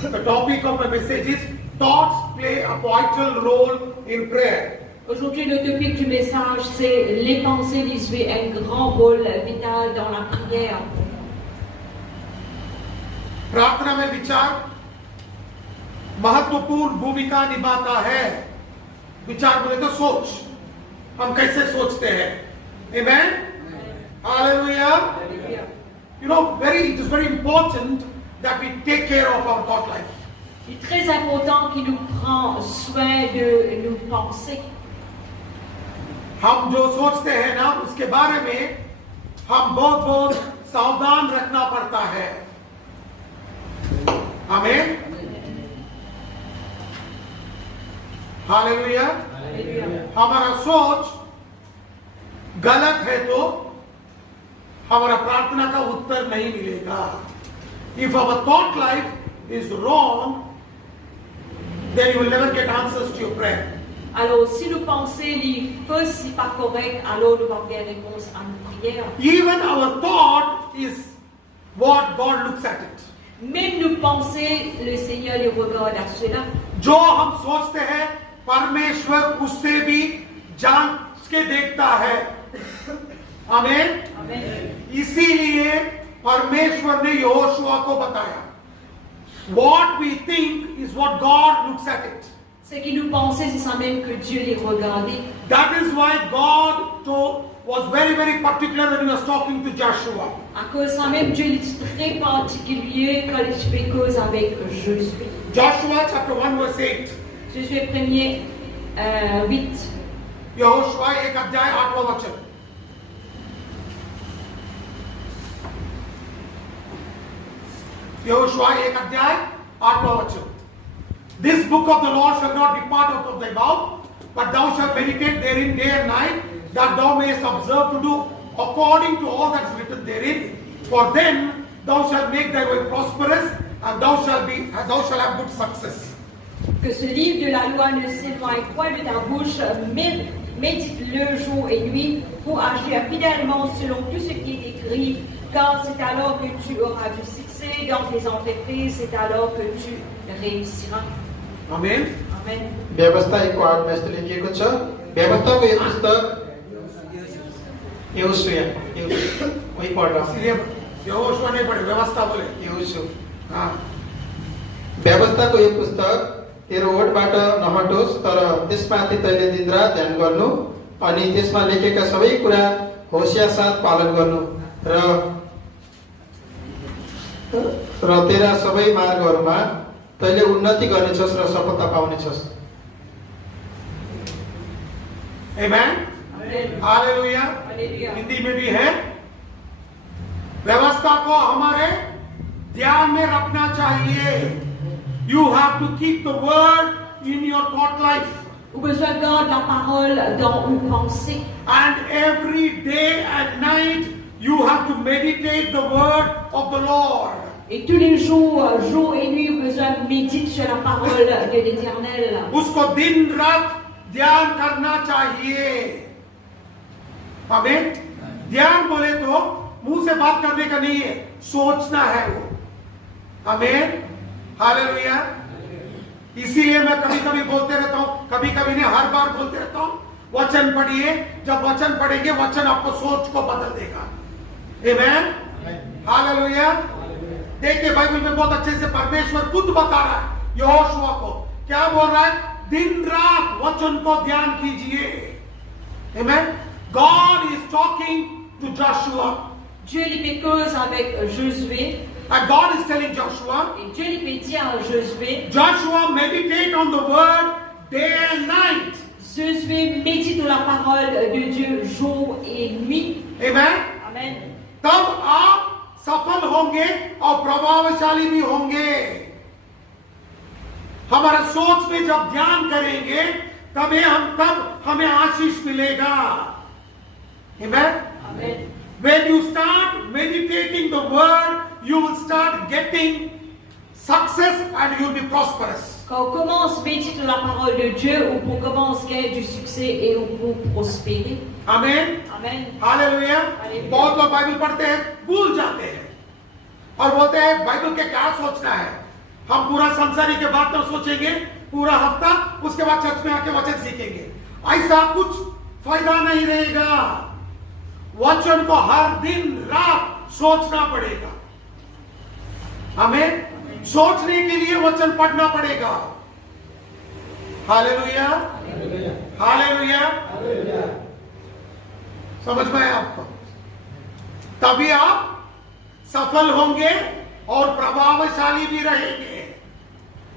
The topic of my message is thoughts play a vital role in prayer. Aujourd'hui, le topic du message, c'est les pensées jouent un grand rôle vital dans la prière. प्रार्थना में विचार महत्वपूर्ण भूमिका निभाता है. विचार बोले तो सोच, हम कैसे सोचते हैं. Amen? Hallelujah. You know, it is very important that we take care of our thought life. Il est très important qu'il nous prend soin de nos pensées. हम जो सोचते हैं ना, उसके बारे में हम बहुत सावधान रखना पड़ता है. आमीन. हालेलुया. हमारा सोच गलत है तो हमारा प्रार्थना का उत्तर नहीं मिलेगा. If our thought life is wrong, then you will never get answers to your prayer. Alors, si nos pensées les fausses, si pas correctes, alors nous avons des réponses à nos prières. Even our thought is what God looks at it. Même nos pensées, le Seigneur les regarde à cela. जो हम सोचते हैं, परमेश्वर उससे भी जांच के देखता है. आमीन. इसीलिए परमेश्वर ने यहोशुआ को बताया. What we think is what God looks at it. Ce qui nous pensait, c'est ça même que Dieu les regardait. That is why God was very particular when he was talking to Joshua. À cause ça même, Dieu est très particulier quand il fait cause avec Josué. Joshua chapter 1 verse 8. Josué 1, 8. Yehoshua 1 अध्याय 8वां वचन. यहोशुआ 1 अध्याय 8वां वचन. This book of the law shall not depart out of thy mouth, but thou shalt meditate therein day and night, that thou mayest observe to do according to all that is written therein. For then thou shalt make thy way prosperous, and thou shalt have good success. Que ce livre de la loi ne s'éloigne point de ta bouche, médite-le jour et nuit pour agir fidèlement selon tout ce qui est écrit, car c'est alors que tu auras du succès dans tes entreprises, c'est alors que tu réussiras. Amen. Amen. व्यवस्था 1:8 में यस्तो लेखिएको छ. व्यवस्थाको यो पुस्तक यहोशुआ वही पढ रहा हूं. इसलिए यहोशुआ नहीं पढ़े, व्यवस्था बोले. यहोशु. हाँ. व्यवस्थाको यो पुस्तक तेरो ओठबाट नहटोस्, तर त्यसमाथि तैले दिनरात ध्यान गर्नु अनि त्यसमा लेखेका सबै कुरा होशियार साथ पालन गर्नु र तेरा सबै मार्गहरूमा तैले उन्नति गर्नेछस् र सफलता पाउनेछस्. Amen. हालेलुया. हिंदी में भी है. व्यवस्था को हमारे ध्यान में रखना चाहिए. You have to keep the word in your thought life. Ou besoin de garder la parole dans nos pensées. And every day and night you have to meditate the word of the Lord. Et tous les jours, jour et nuit, vous besoin de méditer sur la parole de l'Éternel. उसको दिन रात ध्यान करना चाहिए. आमीन. ध्यान बोले तो मुंह से बात करने का नहीं है, सोचना है वो. आमीन. हालेलुया. इसीलिए मैं कभी बोलते रहता हूं, कभी नहीं, हर बार बोलते रहता हूं, वचन पढ़िए. जब वचन पढ़ेंगे, वचन आपको सोच को बदल देगा. आमीन. हालेलुया. देखिए बाइबल में बहुत अच्छे से परमेश्वर खुद बता रहा है यहोशुआ को. क्या बोल रहा है? दिन रात वचन को ध्यान कीजिए. आमीन. God is talking to Joshua. Dieu les fait cause avec Josué. And God is telling Joshua, Et Dieu les fait dire à Josué, Joshua, meditate on the word day and night. Josué médite la parole de Dieu jour et nuit. Amen. Amen. तब आप सफल होंगे और प्रभावशाली भी होंगे. हमारे सोच में जब ध्यान करेंगे, तब हमें आशीष मिलेगा. Amen. Amen. When you start meditating the word, you will start getting success and you will be prosperous. Quand on commence à méditer la parole de Dieu, on commence à gagner du succès et on peut prospérer. Amen. Amen. Hallelujah. Hallelujah. बहुत लोग Bible पढ़ते हैं, भूल जाते हैं और बोलते हैं बाइबल के क्या सोचना है. हम पूरा संसारी के बात तो सोचेंगे पूरा हफ्ता, उसके बाद चर्च में आके वचन सीखेंगे, ऐसा कुछ फायदा नहीं रहेगा। वचन को हर दिन रात सोचना पड़ेगा, हमें सोचने के लिए वचन पढ़ना पड़ेगा। हालेलुया, हालेलुया, समझ में आया आपको? तभी आप सफल होंगे और प्रभावशाली भी रहेंगे,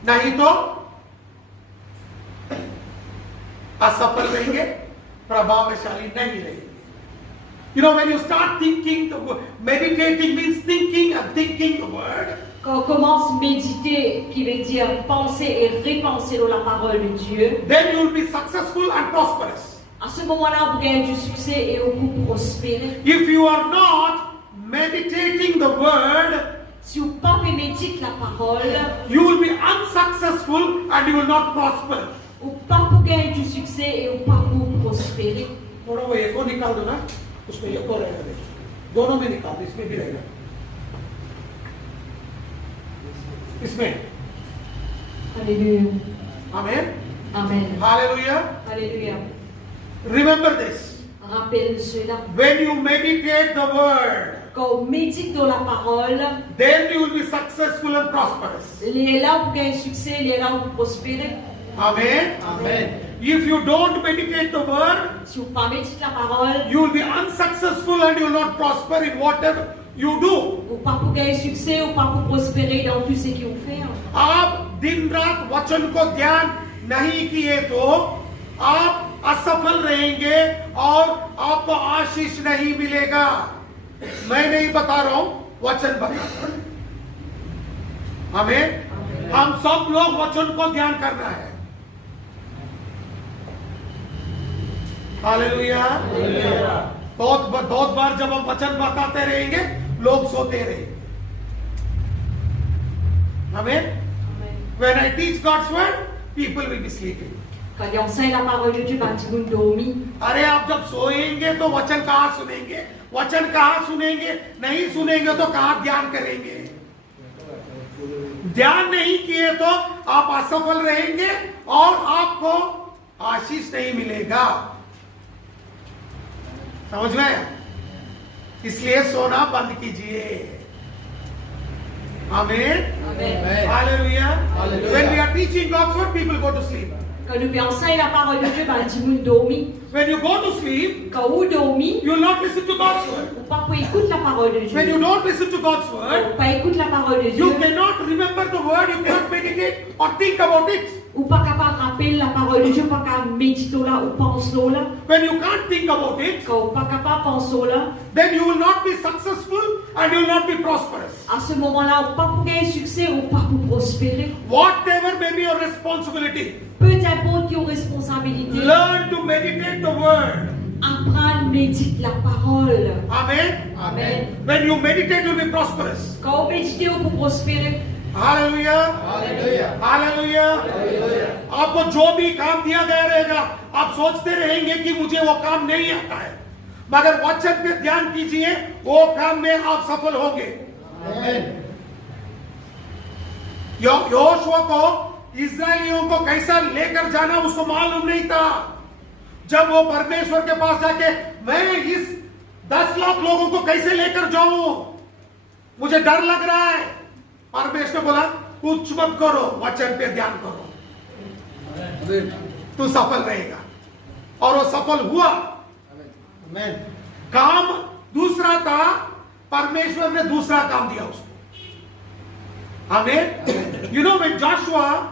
नहीं तो असफल रहेंगे, प्रभावशाली नहीं रहेंगे। You know, when you start thinking, meditating means thinking and thinking the word. Quand on commence à méditer, qui veut dire penser et repenser dans la parole de Dieu, Then you will be successful and prosperous. à ce moment-là, vous gagnez du succès et vous prospérez. If you are not meditating the word, Si vous ne pas méditez la parole, you will be unsuccessful and you will not prosper. ou pas pour gagner du succès et ou pas pour prospérer. थोड़ा वो एको निकाल दो ना, उसमें एको रहेगा, देखिए दोनों में निकाल दो, इसमें भी रहेगा, इसमें। Alléluia. Amen. Amen. Hallelujah. Alléluia. Remember this. Rappelle cela. When you meditate the word, Quand on médite dans la parole, then you will be successful and prosperous. il est là pour gagner du succès, il est là pour prospérer. Amen. Amen. If you don't meditate the word, Si vous ne pas méditez la parole, you will be unsuccessful and you will not prosper in whatever you do. ou pas pour gagner du succès, ou pas pour prospérer dans tout ce que vous faites. आप दिन रात वचन को ध्यान नहीं किए तो आप असफल रहेंगे और आपको आशीष नहीं मिलेगा। मैं नहीं बता रहा हूं, वचन बता रहा हूं। हमें हम सब लोग वचन को ध्यान करना है। हालेलुया। बहुत बार जब हम वचन बताते रहेंगे, लोग सोते रहेंगे। हमें when I teach God's word, people will be sleeping. Quand il enseigne la parole de Dieu, ben, tout le monde dormi. अरे आप जब सोएंगे तो वचन कहाँ सुनेंगे? वचन कहाँ सुनेंगे? नहीं सुनेंगे तो कहाँ ध्यान करेंगे? ध्यान नहीं किए तो आप असफल रहेंगे और आपको आशीष नहीं मिलेगा। समझ में आया? इसलिए सोना बंद कीजिए। आमीन। Amen. Hallelujah. Hallelujah. When we are teaching God's word, people go to sleep. Quand nous enseignons la parole de Dieu, ben, tout le monde dormi. When you go to sleep, Quand vous dormi, you will not listen to God's word. ou pas pour écouter la parole de When you Dieu. don't listen to God's Ou word, pas écouter la parole de you Dieu. cannot remember the word, you cannot meditate or think about it. Ou pas capable de rappeler la parole de Dieu, pas capable de méditer là ou penser là. When you can't think about it, Quand vous pas capable de penser là, then you will not be successful and you will not be prosperous. à ce moment-là, ou pas pour gagner succès ou pas pour prospérer. Whatever may be your responsibility, Peu importe qui ont responsabilité, learn to meditate the word. apprendre, méditer la parole. Amen. Amen. When you meditate, you will be prosperous. Quand vous méditez, vous prospérer. Hallelujah. Hallelujah. Hallelujah. Hallelujah. आपको जो भी काम दिया गया रहेगा, आप सोचते रहेंगे कि मुझे वो काम नहीं आता है, मगर वचन पे ध्यान कीजिए, वो काम में आप सफल होंगे। Amen. योशुआ को इस्राएलियों को कैसा लेकर जाना उसको मालूम नहीं था। जब वो परमेश्वर के पास जाके मैं इस 10 लाख लोगों को कैसे लेकर जाऊं, मुझे डर लग रहा है, परमेश्वर बोला कुछ मत करो, वचन पे ध्यान करो, तू सफल रहेगा। और वो सफल हुआ। Amen. काम दूसरा था, परमेश्वर ने दूसरा काम दिया उसको। हमें you know when Joshua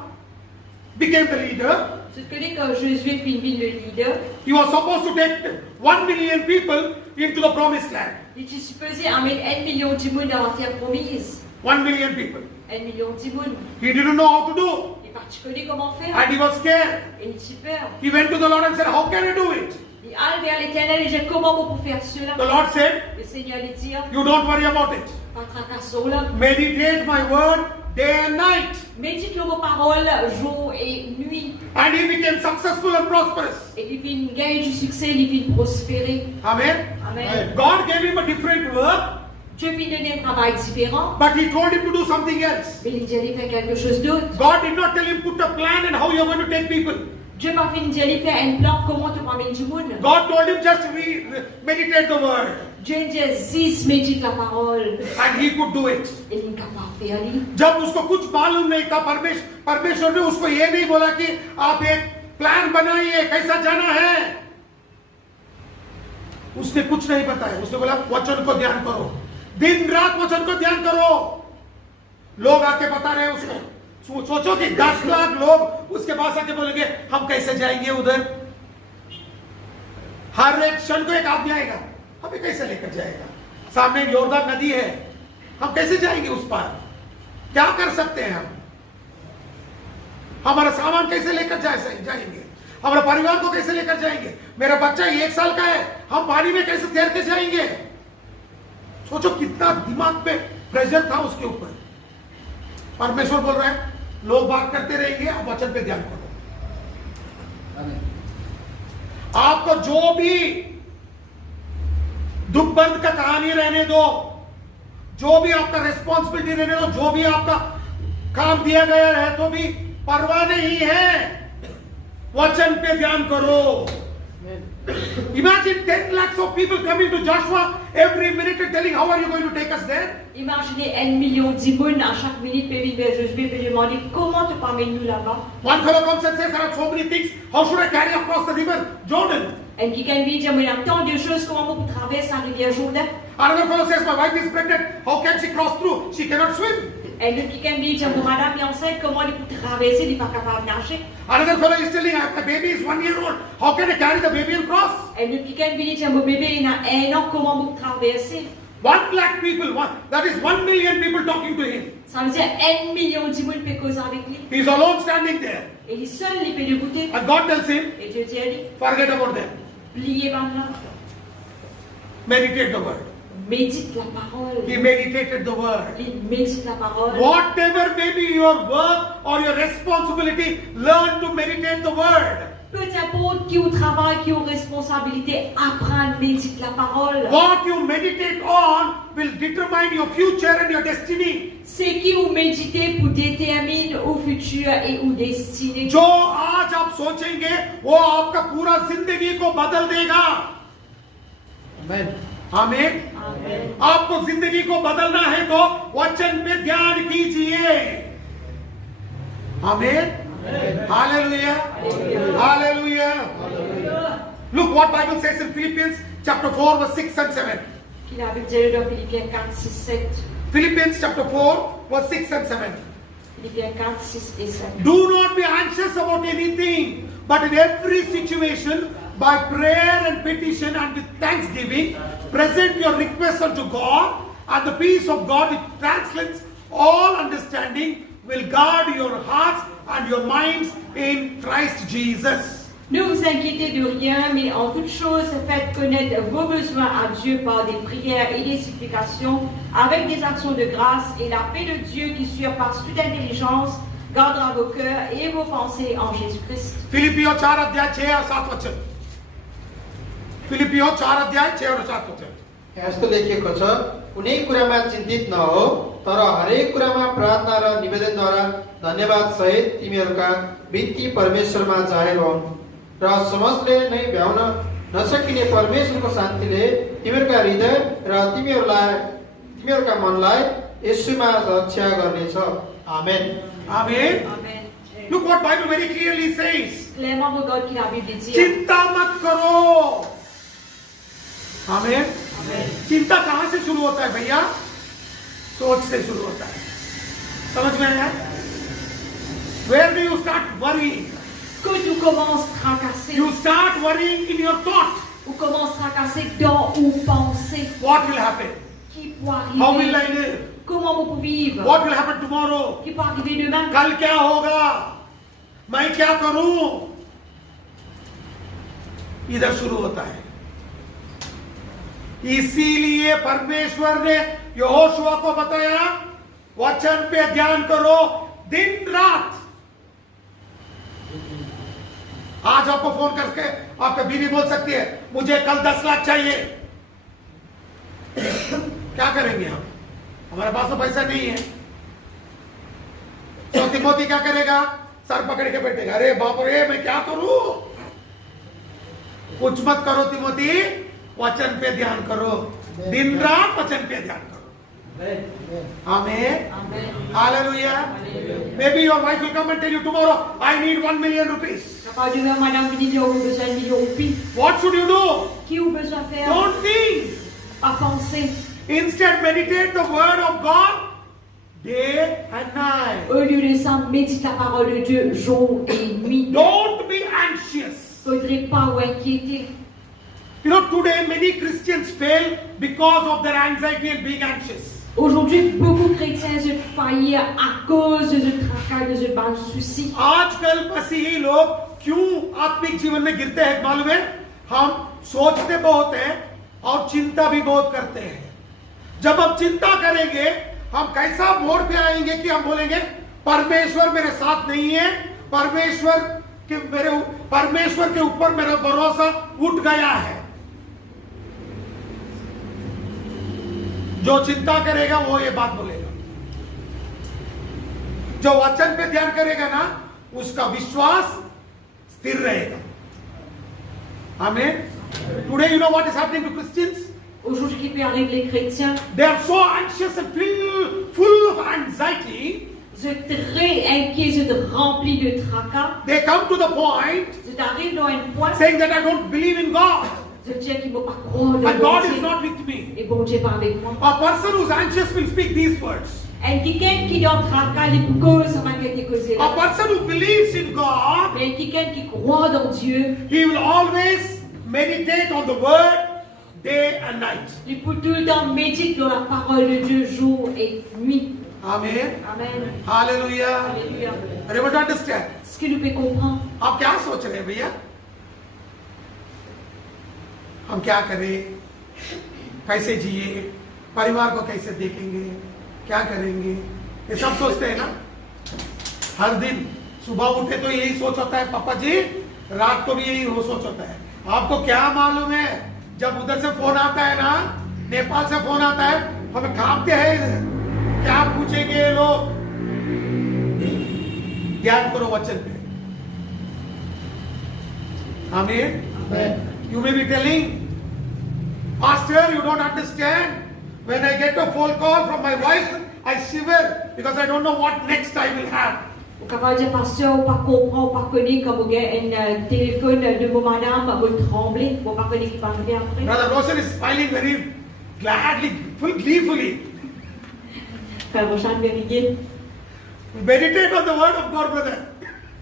became the leader, Tu connais quand Josué est devenu le leader, he was supposed to take 1 million people into the promised land. il était supposé amener 1 million de monde dans la terre promise. 1 million people. 1 million de monde. He didn't know how to do, Et parce qu'il connaît comment faire. and he was scared. Et il était peur. He went to the Lord and said, how can I do it? Il allait vers l'Éternel et dit comment on peut faire cela. The Lord said, Le Seigneur lui dit, you don't worry about it. pas tracassons là. Meditate my word day and night. Médite vos paroles jour et nuit. And he became successful and prosperous. Et il vient gagner du succès, il vient prospérer. Amen. Amen. God gave him a different work. Dieu lui donnait un travail différent, but he told him to do something else. mais il dit allez faire quelque chose d'autre. God did not tell him put a plan and how you're going to take people. Dieu m'a fait dire allez faire un plan comment te promènes du monde. God told him just meditate the word, Dieu dit Zis médite la parole. and he could do it. Et il est capable de faire lui. जब उसको कुछ मालूम नहीं था, परमेश्वर ने उसको ये नहीं बोला कि आप एक प्लान बनाइए कैसा जाना है, उसने कुछ नहीं बताया. उसने बोला वचन को ध्यान करो, दिन रात वचन को ध्यान करो. लोग आके बता रहे हैं उसको. सोचो कि 10 लाख लोग उसके पास आके बोलेंगे हम कैसे जाएंगे उधर. हर एक क्षण को एक आदमी आएगा, हमें कैसे लेकर जाएगा, सामने योरदान नदी है, हम कैसे जाएंगे उस पार, क्या कर सकते हैं हम, हमारा सामान कैसे लेकर जाएंगे, हमारे परिवार को कैसे लेकर जाएंगे, मेरा बच्चा 1 साल का है, हम पानी में कैसे तैर के जाएंगे. सोचो कितना दिमाग पे प्रेशर था उसके ऊपर. परमेश्वर बोल रहा है लोग बात करते रहेंगे, आप वचन पे ध्यान करो. आपको जो भी दुख दर्द का कहानी रहने दो, जो भी आपका रिस्पॉन्सिबिलिटी रहने दो, जो भी आपका काम दिया गया है तो भी परवाह नहीं है, वचन पे ध्यान करो. Imagine 10 lakhs of people coming to Joshua every minute and telling how are you going to take us there. Imaginez 1 million de personnes à chaque minute peuvent venir vers Josué et lui demander comment te promènes-nous là-bas. One fellow comes and says there are so many things, how should I carry across the river Jordan. Et quelqu'un lui dit il y a tant de choses, comment vous traversez la rivière Jourdain. Another fellow says my wife is pregnant, how can she cross through, she cannot swim. Et l'autre quelqu'un lui dit madame est enceinte, comment elle peut traverser, elle n'est pas capable de nager. Another fellow is telling the baby is 1 year old, how can I carry the baby and cross. Et l'autre quelqu'un lui dit mon bébé il a 1 an, comment vous traversez. 1 lakh people, that is 1 million people talking to him. Ça veut dire 1 million de personnes peuvent causer avec lui. He is alone standing there. Et il est seul, il peut l'écouter. And God tells him, Et Dieu dit à lui, forget about them. pliez maintenant. Meditate the word. Médite la parole. He meditated the word. Il médite la parole. Whatever may be your work or your responsibility, learn to meditate the word. Peu importe qui au travail, qui aux responsabilités, apprendre, médite la parole. What you meditate on will determine your future and your destiny. C'est qui vous méditez pour déterminer au futur et au destiné. जो आज आप सोचेंगे वो आपका पूरा जिंदगी को बदल देगा. Amen. आमीन. आपको जिंदगी को बदलना है तो वचन पे ध्यान कीजिए. आमीन. Hallelujah. Hallelujah. Look what Bible says in Philippians chapter 4 verse 6 and 7. Qu'il avait dit dans Philippiens 4, 6, 7. Philippians chapter 4 verse 6 and 7. Philippiens 4, 6 et 7. Do not be anxious about anything, but in every situation, by prayer and petition and with thanksgiving, present your requests unto God, and the peace of God which transcends all understanding will guard your hearts and your minds in Christ Jesus. Ne vous inquiétez de rien, mais en toute chose, faites connaître vos besoins à Dieu par des prières et des supplications, avec des actions de grâce, et la paix de Dieu qui surpasse toute intelligence gardera vos cœurs et vos pensées en Jésus-Christ. फिलिपियों 4 अध्याय 6 और 7 वचन. फिलिपियों 4 अध्याय 6 और 7 वचन. यस्तो लेखिएको छ, कुनै कुरामा चिन्तित नहो, तर हरेक कुरामा प्रार्थना र निवेदनद्वारा धन्यवाद सहित तिमीहरूका बिन्ती परमेश्वरमा जाहेर हुन्, र समझले नै भ्याउन नसकिने परमेश्वरको शान्तिले तिमीहरूका हृदय र तिमीहरूका मनलाई येशूमा रक्षा गर्नेछ. आमेन. आमीन. Amen. Look what Bible very clearly says. Clairement, regarde qu'il a Bible dit. चिंता मत करो. आमीन. चिंता कहां से शुरू होता है भैया? सोच से शुरू होता है. समझ में आया? Where do you start worrying? Que tu commences à tracasser. You start worrying in your thought. Ou commences à tracasser dans ou penser. What will happen? Qui peut arriver? How will I live? Comment vous pouvez vivre? What will happen tomorrow? Qui peut arriver demain? कल क्या होगा? मैं क्या करूं? इधर शुरू होता है. इसीलिए परमेश्वर ने यहोशुआ को बताया वचन पे ध्यान करो दिन रात. आज आपको फोन करके आपका बीवी बोल सकती है मुझे कल 10 लाख चाहिए. क्या करेंगे हम? हमारे पास तो पैसा नहीं है। तो तिमोथी क्या करेगा? सर पकड़ के बैठेगा, अरे बाप रे मैं क्या करूं? कुछ मत करो तिमोथी, वचन पे ध्यान करो, दिन रात वचन पे ध्यान करो। Amen. Hallelujah. Maybe your wife will come and tell you tomorrow, I need 1 million rupees. Capaz de ver madame qui dit oh, besoin de millions de roupies. What should you do? Qui a besoin de faire? Don't think. À penser. Instead, meditate the word of God day and night. Au lieu de ça, médite la parole de Dieu jour et nuit. Don't be anxious. Faudrait pas ou inquiéter. You know, today many Christians fail because of their anxiety and being anxious. Aujourd'hui, beaucoup de chrétiens se faillir à cause de ce tracas, de ce bas souci. आजकल मसीही लोग क्यों आत्मिक जीवन में गिरते हैं मालूम है? हम सोचते बहुत हैं और चिंता भी बहुत करते हैं। जब हम चिंता करेंगे, हम कैसा मोड़ पे आएंगे कि हम बोलेंगे परमेश्वर मेरे साथ नहीं है, परमेश्वर के ऊपर मेरा भरोसा उठ गया है। जो चिंता करेगा वो ये बात बोलेगा। जो वचन पे ध्यान करेगा ना, उसका विश्वास स्थिर रहेगा। आमीन। Today, you know what is happening to Christians? Aujourd'hui, qui peut arriver les chrétiens? They are so anxious and full of anxiety. Vous êtes très inquiets, vous êtes remplis de tracas. They come to the point Vous arrivez dans un point. saying that I don't believe in God. Vous dites qu'il ne faut pas croire en And bon God is Dieu. not with me. Et bon Dieu est pas avec moi. A person who's anxious will speak these words. Et quelqu'un qui est dans le tracas, il peut causer, ça va causer A là. person who believes in God, Mais quelqu'un qui croit dans Dieu, he will always meditate on the word day and night. il peut tout le temps méditer dans la parole de Dieu jour et nuit. Amen. Amen. Hallelujah. Alléluia. Are you able to understand? Est-ce que nous pouvons comprendre? आप क्या सोच रहे हैं भैया? हम क्या करें, कैसे जिए, परिवार को कैसे देखेंगे, क्या करेंगे, ये सब सोचते हैं ना। हर दिन सुबह उठे तो यही सोच होता है पापा जी, रात को भी यही सोच होता है। आपको क्या मालूम है, जब उधर से फोन आता है ना, नेपाल से फोन आता है, हमें कांपते हैं, क्या पूछेंगे ये लोग। ध्यान करो वचन पे। आमीन। You may be telling, Pastor, you don't understand. When I get a phone call from my wife, I shiver because I don't know what next I will have. Ou capable de dire, pasteur, ou pas comprendre, ou pas connaître, comme vous avez un téléphone de mon madame, vous tremblez, ou pas connaître qui va arriver après. Brother Roshan is smiling very gladly, gleefully. Frère Rochan, vérifiez. Meditate on the word of God, brother.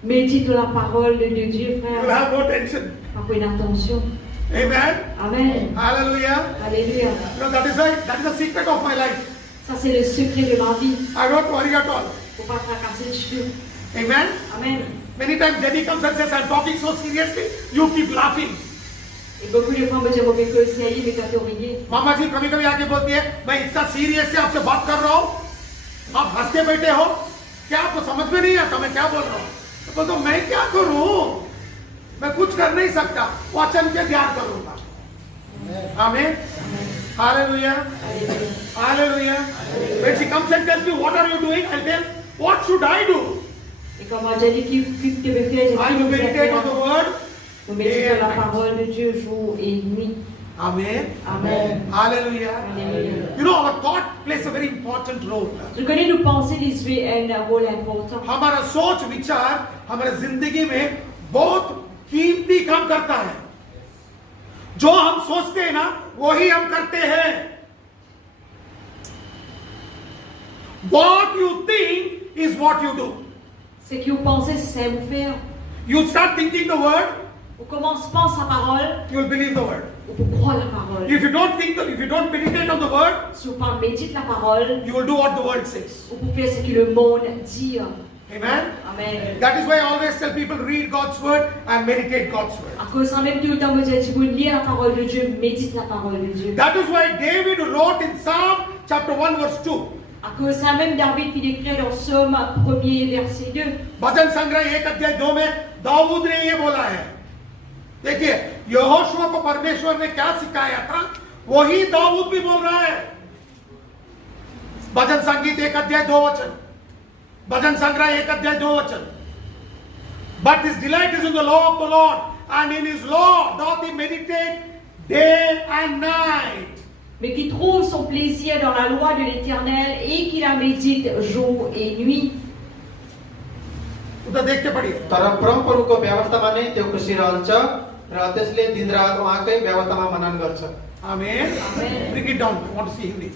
Médite la parole de Dieu, You will frère. have no tension. Pas une attention. Amen. Amen. Hallelujah. Alléluia. You know, that is the secret of my life. Ça, c'est le secret de ma vie. I don't worry at all. Faut pas fracasser les cheveux. Amen. Amen. Many times Jenny comes and says, I'm talking so seriously, you keep laughing. Et beaucoup de femmes me disent, bon, que c'est allé, mais quand tu riez. मामा जी कभी कभी आके बोलती है, मैं इतना serious से आपसे बात कर रहा हूँ, आप हंस के बैठे हो, क्या आपको समझ में नहीं आता मैं क्या बोल रहा हूँ? तो बोलते मैं क्या करूँ, मैं कुछ कर नहीं सकता, वचन पे ध्यान करूँगा। आमीन। Hallelujah. Hallelujah. When she comes and tells me what are you doing, I tell what should I do? Et comme j'ai dit qu'il te veut faire, I will meditate on the word. nous méditons la parole de Dieu jour et nuit. Amen. Amen. Hallelujah. Hallelujah. You know, our thought plays a very important role. Je connais nos pensées, les jouer un rôle important. हमारा सोच विचार हमारे जिंदगी में बहुत कीमती काम करता है। जो हम सोचते हैं ना, वही हम करते हैं। What you think is what you do. Ce que vous pensez, c'est ça vous faire. You start thinking the word, On commence pense la parole, you will believe the word. on peut croire la parole. If you don't meditate on the word, Si vous pas médite la parole, you will do what the word says. vous pouvez faire ce que le monde dit. Amen. Amen. That is why I always tell people read God's word and meditate God's word. À cause en même tout le temps, vous dites, vous lire la parole de Dieu, médite la parole de Dieu. That is why David wrote in Psalm chapter 1 verse 2. À cause ça même David qui décrit dans Somme 1er verset 2. भजन संग्रह 1 अध्याय 2 में दाऊद ने ये बोला है। देखिए यहोशुआ को परमेश्वर ने क्या सिखाया था, वही दाऊद भी बोल रहा है। भजन संगीत 1 अध्याय 2 वचन, भजन संग्रह 1 अध्याय 2 वचन. But his delight is in the law of the Lord, and in his law doth he meditate day and night. Mais qui trouve son plaisir dans la loi de l'Éternel et qui la médite jour et nuit. उधर देख के पढ़िए. तर परमप्रभुको व्यवस्थामा नै त्यो खुसी रहन्छ र त्यसले दिनरात उहाँकै व्यवस्थामा मनन गर्छ. Amen. Amen. Bring it down. I want to see Hindi.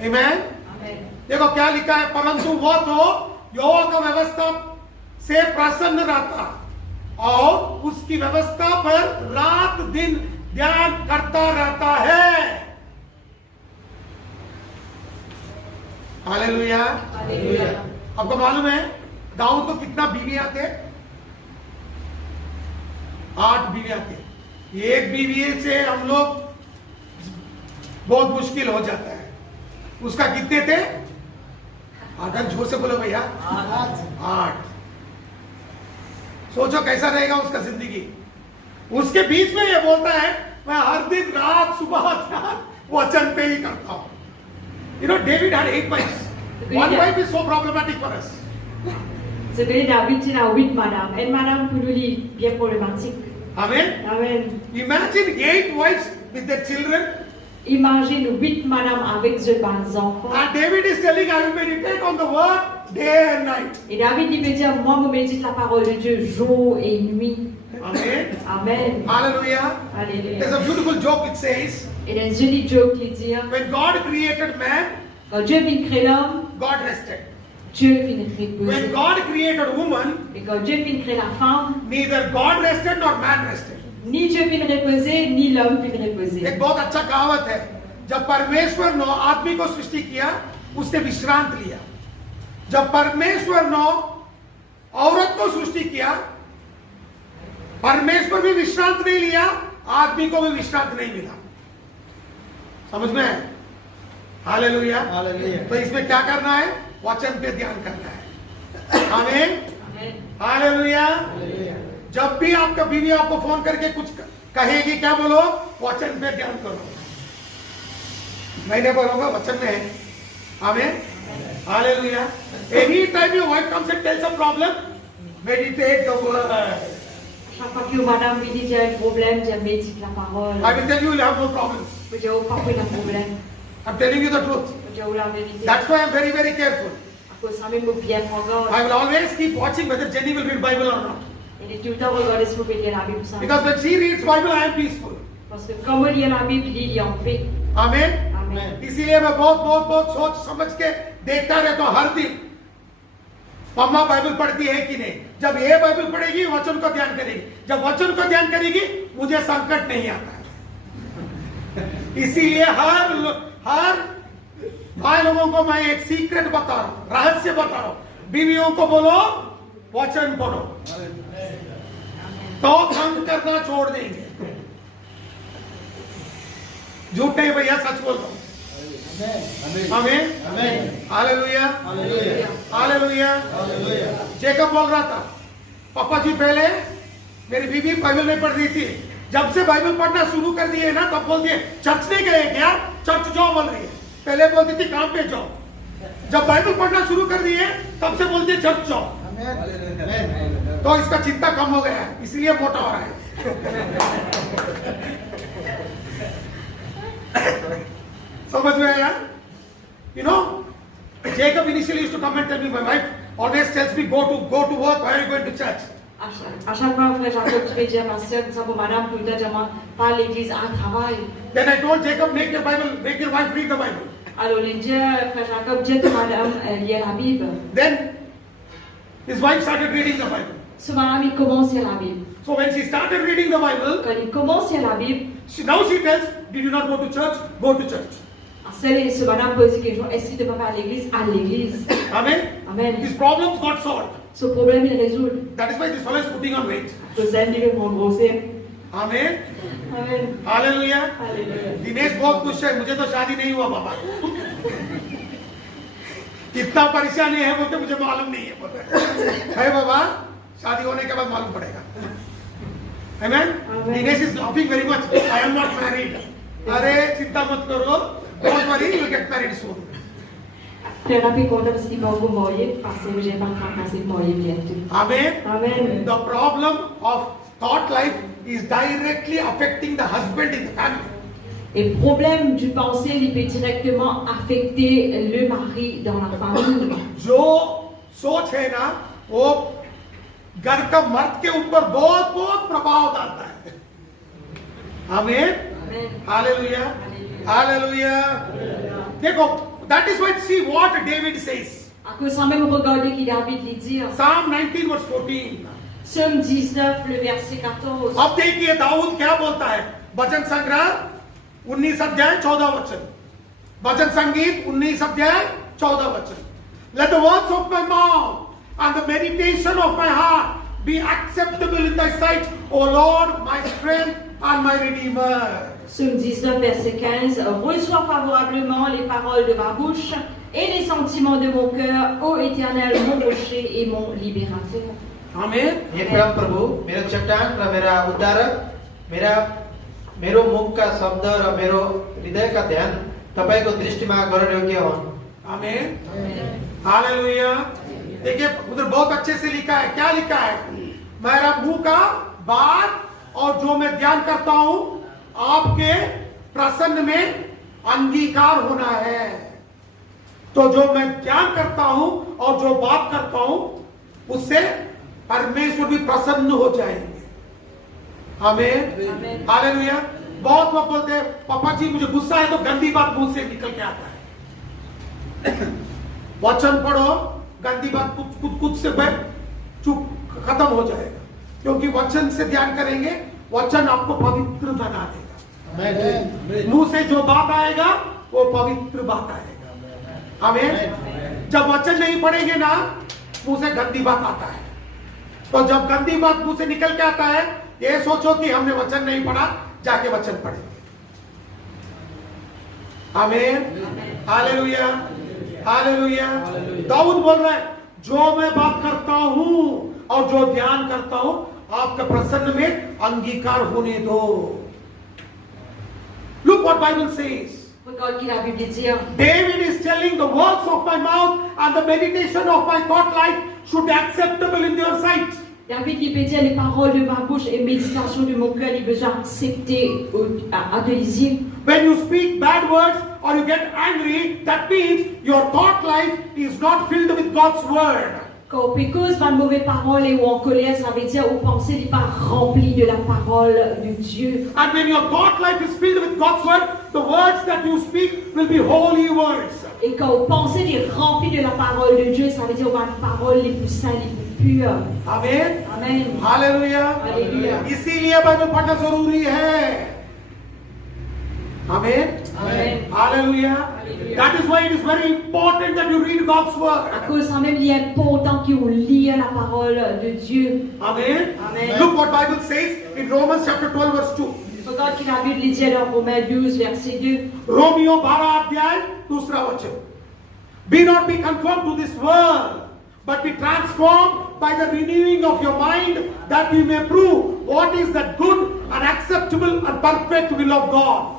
Amen. Amen. देखो क्या लिखा है, परंतु वो तो यहोवा का व्यवस्था से प्रसन्न रहता और उसकी व्यवस्था पर रात दिन ध्यान करता रहता है. हालेलुया. Alléluia. आपको मालूम है दाऊद को कितना बीवियां थे? 8 बीवियां थे. एक बीवी से हम लोग बहुत मुश्किल हो जाता है. उसका कितने थे? 8. जोर से बोलो भैया. 8. सोचो कैसा रहेगा उसका जिंदगी. उसके बीच में ये बोलता है मैं हर दिन रात सुबह वचन पे ही करता हूं. You know, David had 8 wives. One wife is so problematic for us. Sebenarnya David tinha 8 madame. Et madame pour lui bien problématique. Amen. Amen. Imagine 8 wives with their children. Imagine 8 madame avec ses enfants. And David is telling, I will meditate on the word day and night. Et David il veut dire, moi je médite la parole de Dieu jour et nuit. Amen. Amen. Hallelujah. Alléluia. There's a beautiful joke. It says, Et dans un joli joke qui dit, when God created man, quand Dieu vient créer l'homme, God rested. Dieu vient When reposer. God created woman, Et quand Dieu vient créer la femme, neither God rested nor man rested. ni Dieu vient reposer, ni l'homme vient reposer. एक बहुत अच्छा कहावत है, जब परमेश्वर ने आदमी को सृष्टि किया उसने विश्रांत लिया. जब परमेश्वर ने औरत को सृष्टि किया, परमेश्वर भी विश्रांत नहीं लिया, आदमी को भी विश्रांत नहीं मिला. समझ में? हालेलुया. हालेलुया. तो इसमें क्या करना है? वचन पे ध्यान करना है. आमीन. Amen. हालेलुया. हालेलुया. जब भी आपका बीवी आपको फोन करके कुछ कहेगी, क्या बोलो? वचन पे ध्यान करो. मैंने बोलूंगा वचन में है. आमीन. Hallelujah. Any time your wife comes and tales a problem, meditate the word. Chaque fois que madame lui dit qu'il y a un problème, je médite la parole. I will tell you, you will have no problems. Je dis, oh, pas de problème. I'm telling you the truth. Je dis, oh, la vérité. That's why I'm very, very careful. À cause ça, même bien prendre. I will always keep watching whether Jenny will read Bible or not. Il est tout le temps regarder si vous pouvez lire la Bible. Ça. Because when she reads Bible, I am peaceful. Parce que quand on lit la Bible, il est en paix. Amen. Amen. इसीलिए मैं बहुत बहुत बहुत सोच समझ के देखता रहता हूँ हर दिन. मम्मा बाइबल पढ़ती है कि नहीं. जब ये बाइबल पढ़ेगी, वचन को ध्यान करेगी. जब वचन को ध्यान करेगी, मुझे संकट नहीं आता है. इसीलिए हर भाई लोगों को मैं एक सीक्रेट बता रहा हूं, रहस्य बता रहा हूं. बीवियों को बोलो वचन पढ़ो, तो हम करना छोड़ देंगे. झूठ नहीं भैया, सच बोल रहा हूं. आमीन. हालेलुया. हालेलुया. जेकब बोल रहा था, पापा जी पहले मेरी बीवी बाइबल नहीं पढ़ रही थी, जब से बाइबल पढ़ना शुरू कर दिए ना, तब बोल दिए चर्च नहीं गए क्या? चर्च जाओ बोल रही है. पहले बोलती थी काम पे जाओ. जब बाइबल पढ़ना शुरू कर दिए, तब से बोलती है चर्च जाओ. तो इसका चिंता कम हो गया है, इसलिए मोटा हो रहा है. समझ में आया? You know, Jacob initially used to come and tell me, my wife always tells me, go to work, why are you going to church? À chaque fois, frère Jacob, tu peux dire, ma soeur, ça pour madame, tout le temps, je pas à l'église, à travail. Then I told Jacob, make your wife read the Bible. Alors, il dit, frère Jacob, dis à madame, lire la Bible. Then his wife started reading the Bible. Ce madame, il commence à la Bible. So when she started reading the Bible, Quand il commence à la Bible, now she tells, did you not go to church? Go to church. ce madame pose une question, est-ce que tu ne vas pas à l'église? À l'église. Amen. Amen. His problems got solved. Ce problème, il résout. That is why this fellow is putting on weight. Que ça, il est mon grossir. Amen. Amen. Hallelujah. Alléluia. Dinesh बहुत खुश है, मुझे तो शादी नहीं हुआ बाबा. कितना परेशानी है बोलते मुझे मालूम नहीं है बोलते. है बाबा, शादी होने के बाद मालूम पड़ेगा. Amen. Dinesh is laughing very much. I am not married. अरे चिंता मत करो. Don't worry, you will get married soon. Frère Rapé conta se bago moye, parce que j'ai pas tracassé moye bientôt. Amen. Amen. The problem of thought life is directly affecting the husband in the family. Et le problème du pensée, il peut directement affecter le mari dans la famille. जो सोच है ना वो घर का मर्द के ऊपर बहुत बहुत प्रभाव डालता है. आमीन. Amen. हालेलुया. हालेलुया. देखो, that is why see what David says. À cause ça même regarder qui David lui dit. Psalm 19 verse 14. Psaume 19, le verset 14. अब देखिए दाऊद क्या बोलता है. वचन संग्रह 19 अध्याय 14 वचन. भजन संगीत 19 अध्याय 14 वचन. Let the words of my mouth and the meditation of my heart be acceptable in thy sight, O Lord, my strength and my redeemer. Psaume 19, verset 15. Reçois favorablement les paroles de ma bouche et les sentiments de mon cœur, ô Éternel, mon rocher et mon libérateur. Amen. हे परम प्रभु, मेरो चट्टान र मेरा उद्धारक, मेरो मुखका शब्द र मेरो हृदयका ध्यान तपाईको दृष्टिमा ग्रहण योग्य हुन्. Amen. हालेलुया. देखिए उधर बहुत अच्छे से लिखा है. क्या लिखा है? मेरा मुंह का बात और जो मैं ध्यान करता हूं आपके प्रसन्न में अंगीकार होना है. तो जो मैं ध्यान करता हूं और जो बात करता हूं उससे परमेश्वर भी प्रसन्न हो जाएंगे. आमीन. हालेलुया. बहुत लोग बोलते हैं पापा जी मुझे गुस्सा है तो गंदी बात मुंह से निकल के आता है. वचन पढ़ो, गंदी बात कुछ से चुप खत्म हो जाएगा. क्योंकि वचन से ध्यान करेंगे, वचन आपको पवित्र बना देगा. मुंह से जो बात आएगा वो पवित्र बात आएगा. आमीन. जब वचन नहीं पढ़ेंगे ना, मुंह से गंदी बात आता है. तो जब गंदी बात मुंह से निकल के आता है, ये सोचो कि हमने वचन नहीं पढ़ा, जाके वचन पढ़ेंगे. आमीन. हालेलुया. हालेलुया. दाऊद बोल रहा है जो मैं बात करता हूं और जो ध्यान करता हूं आपके प्रसन्न में अंगीकार होने दो. Look what Bible says. Regarde qui la Bible dit. David is telling the words of my mouth and the meditation of my thought life should be acceptable in your sight. David qui peut dire les paroles de ma bouche et méditation de mon cœur, il besoin d'accepter à te lisier. When you speak bad words or you get angry, that means your thought life is not filled with God's word. Quand on pécose par de mauvaises paroles ou en colère, ça veut dire ou penser n'est pas rempli de la parole de Dieu. And when your thought life is filled with God's word, the words that you speak will be holy words. Et quand on pensée est rempli de la parole de Dieu, ça veut dire on va les paroles les plus saintes, les plus pures. Amen. Amen. Hallelujah. Hallelujah. इसीलिए Bible पढ़ना जरूरी है. Amen. Amen. Hallelujah. Hallelujah. That is why it is very important that you read God's À word. cause ça même, il est important qu'on lise la parole de Dieu. Amen. Amen. Look what Bible says in Romans chapter 12 verse 2. Regarde qui la Bible dit dans Romains 12, verset 2. Romeo 12 अध्याय दूसरा वचन. Be not be conformed to this world, but be transformed by the renewing of your mind, that you may prove what is the good and acceptable and perfect will of God.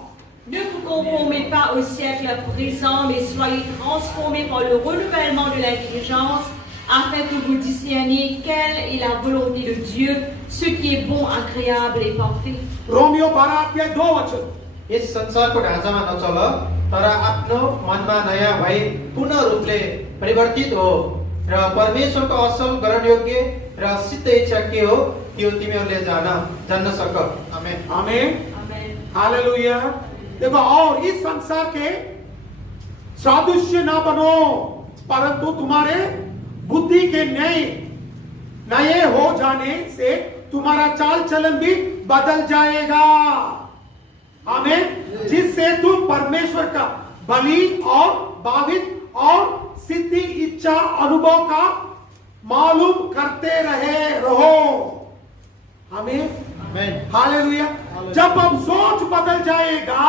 Ne vous conformez pas au siècle présent, mais soyez transformés par le renouvellement de l'intelligence, afin que vous discerniez quelle est la volonté de Dieu, ce qui est bon, agréable et parfait. Romeo 12 अध्याय 2 वचन. Yes संसारको ढाँचामा नचल, तर आफ्नो मनमा नयाँ भई पूर्ण रूपले परिवर्तित हो र परमेश्वरको असल ग्रहण योग्य र सिद्ध इच्छा के हो त्यो तिमीहरूले जान्न सक. आमेन. आमेन. Amen. हालेलुया. देखो, और इस संसार के सादृश्य ना बनो, परंतु तुम्हारे बुद्धि के नए हो जाने से तुम्हारा चाल चलन भी बदल जाएगा. आमीन. जिससे तुम परमेश्वर का बलि और भावित और सिद्धि इच्छा अनुभव का मालूम करते रहो. आमीन. हालेलुया. जब हम सोच बदल जाएगा,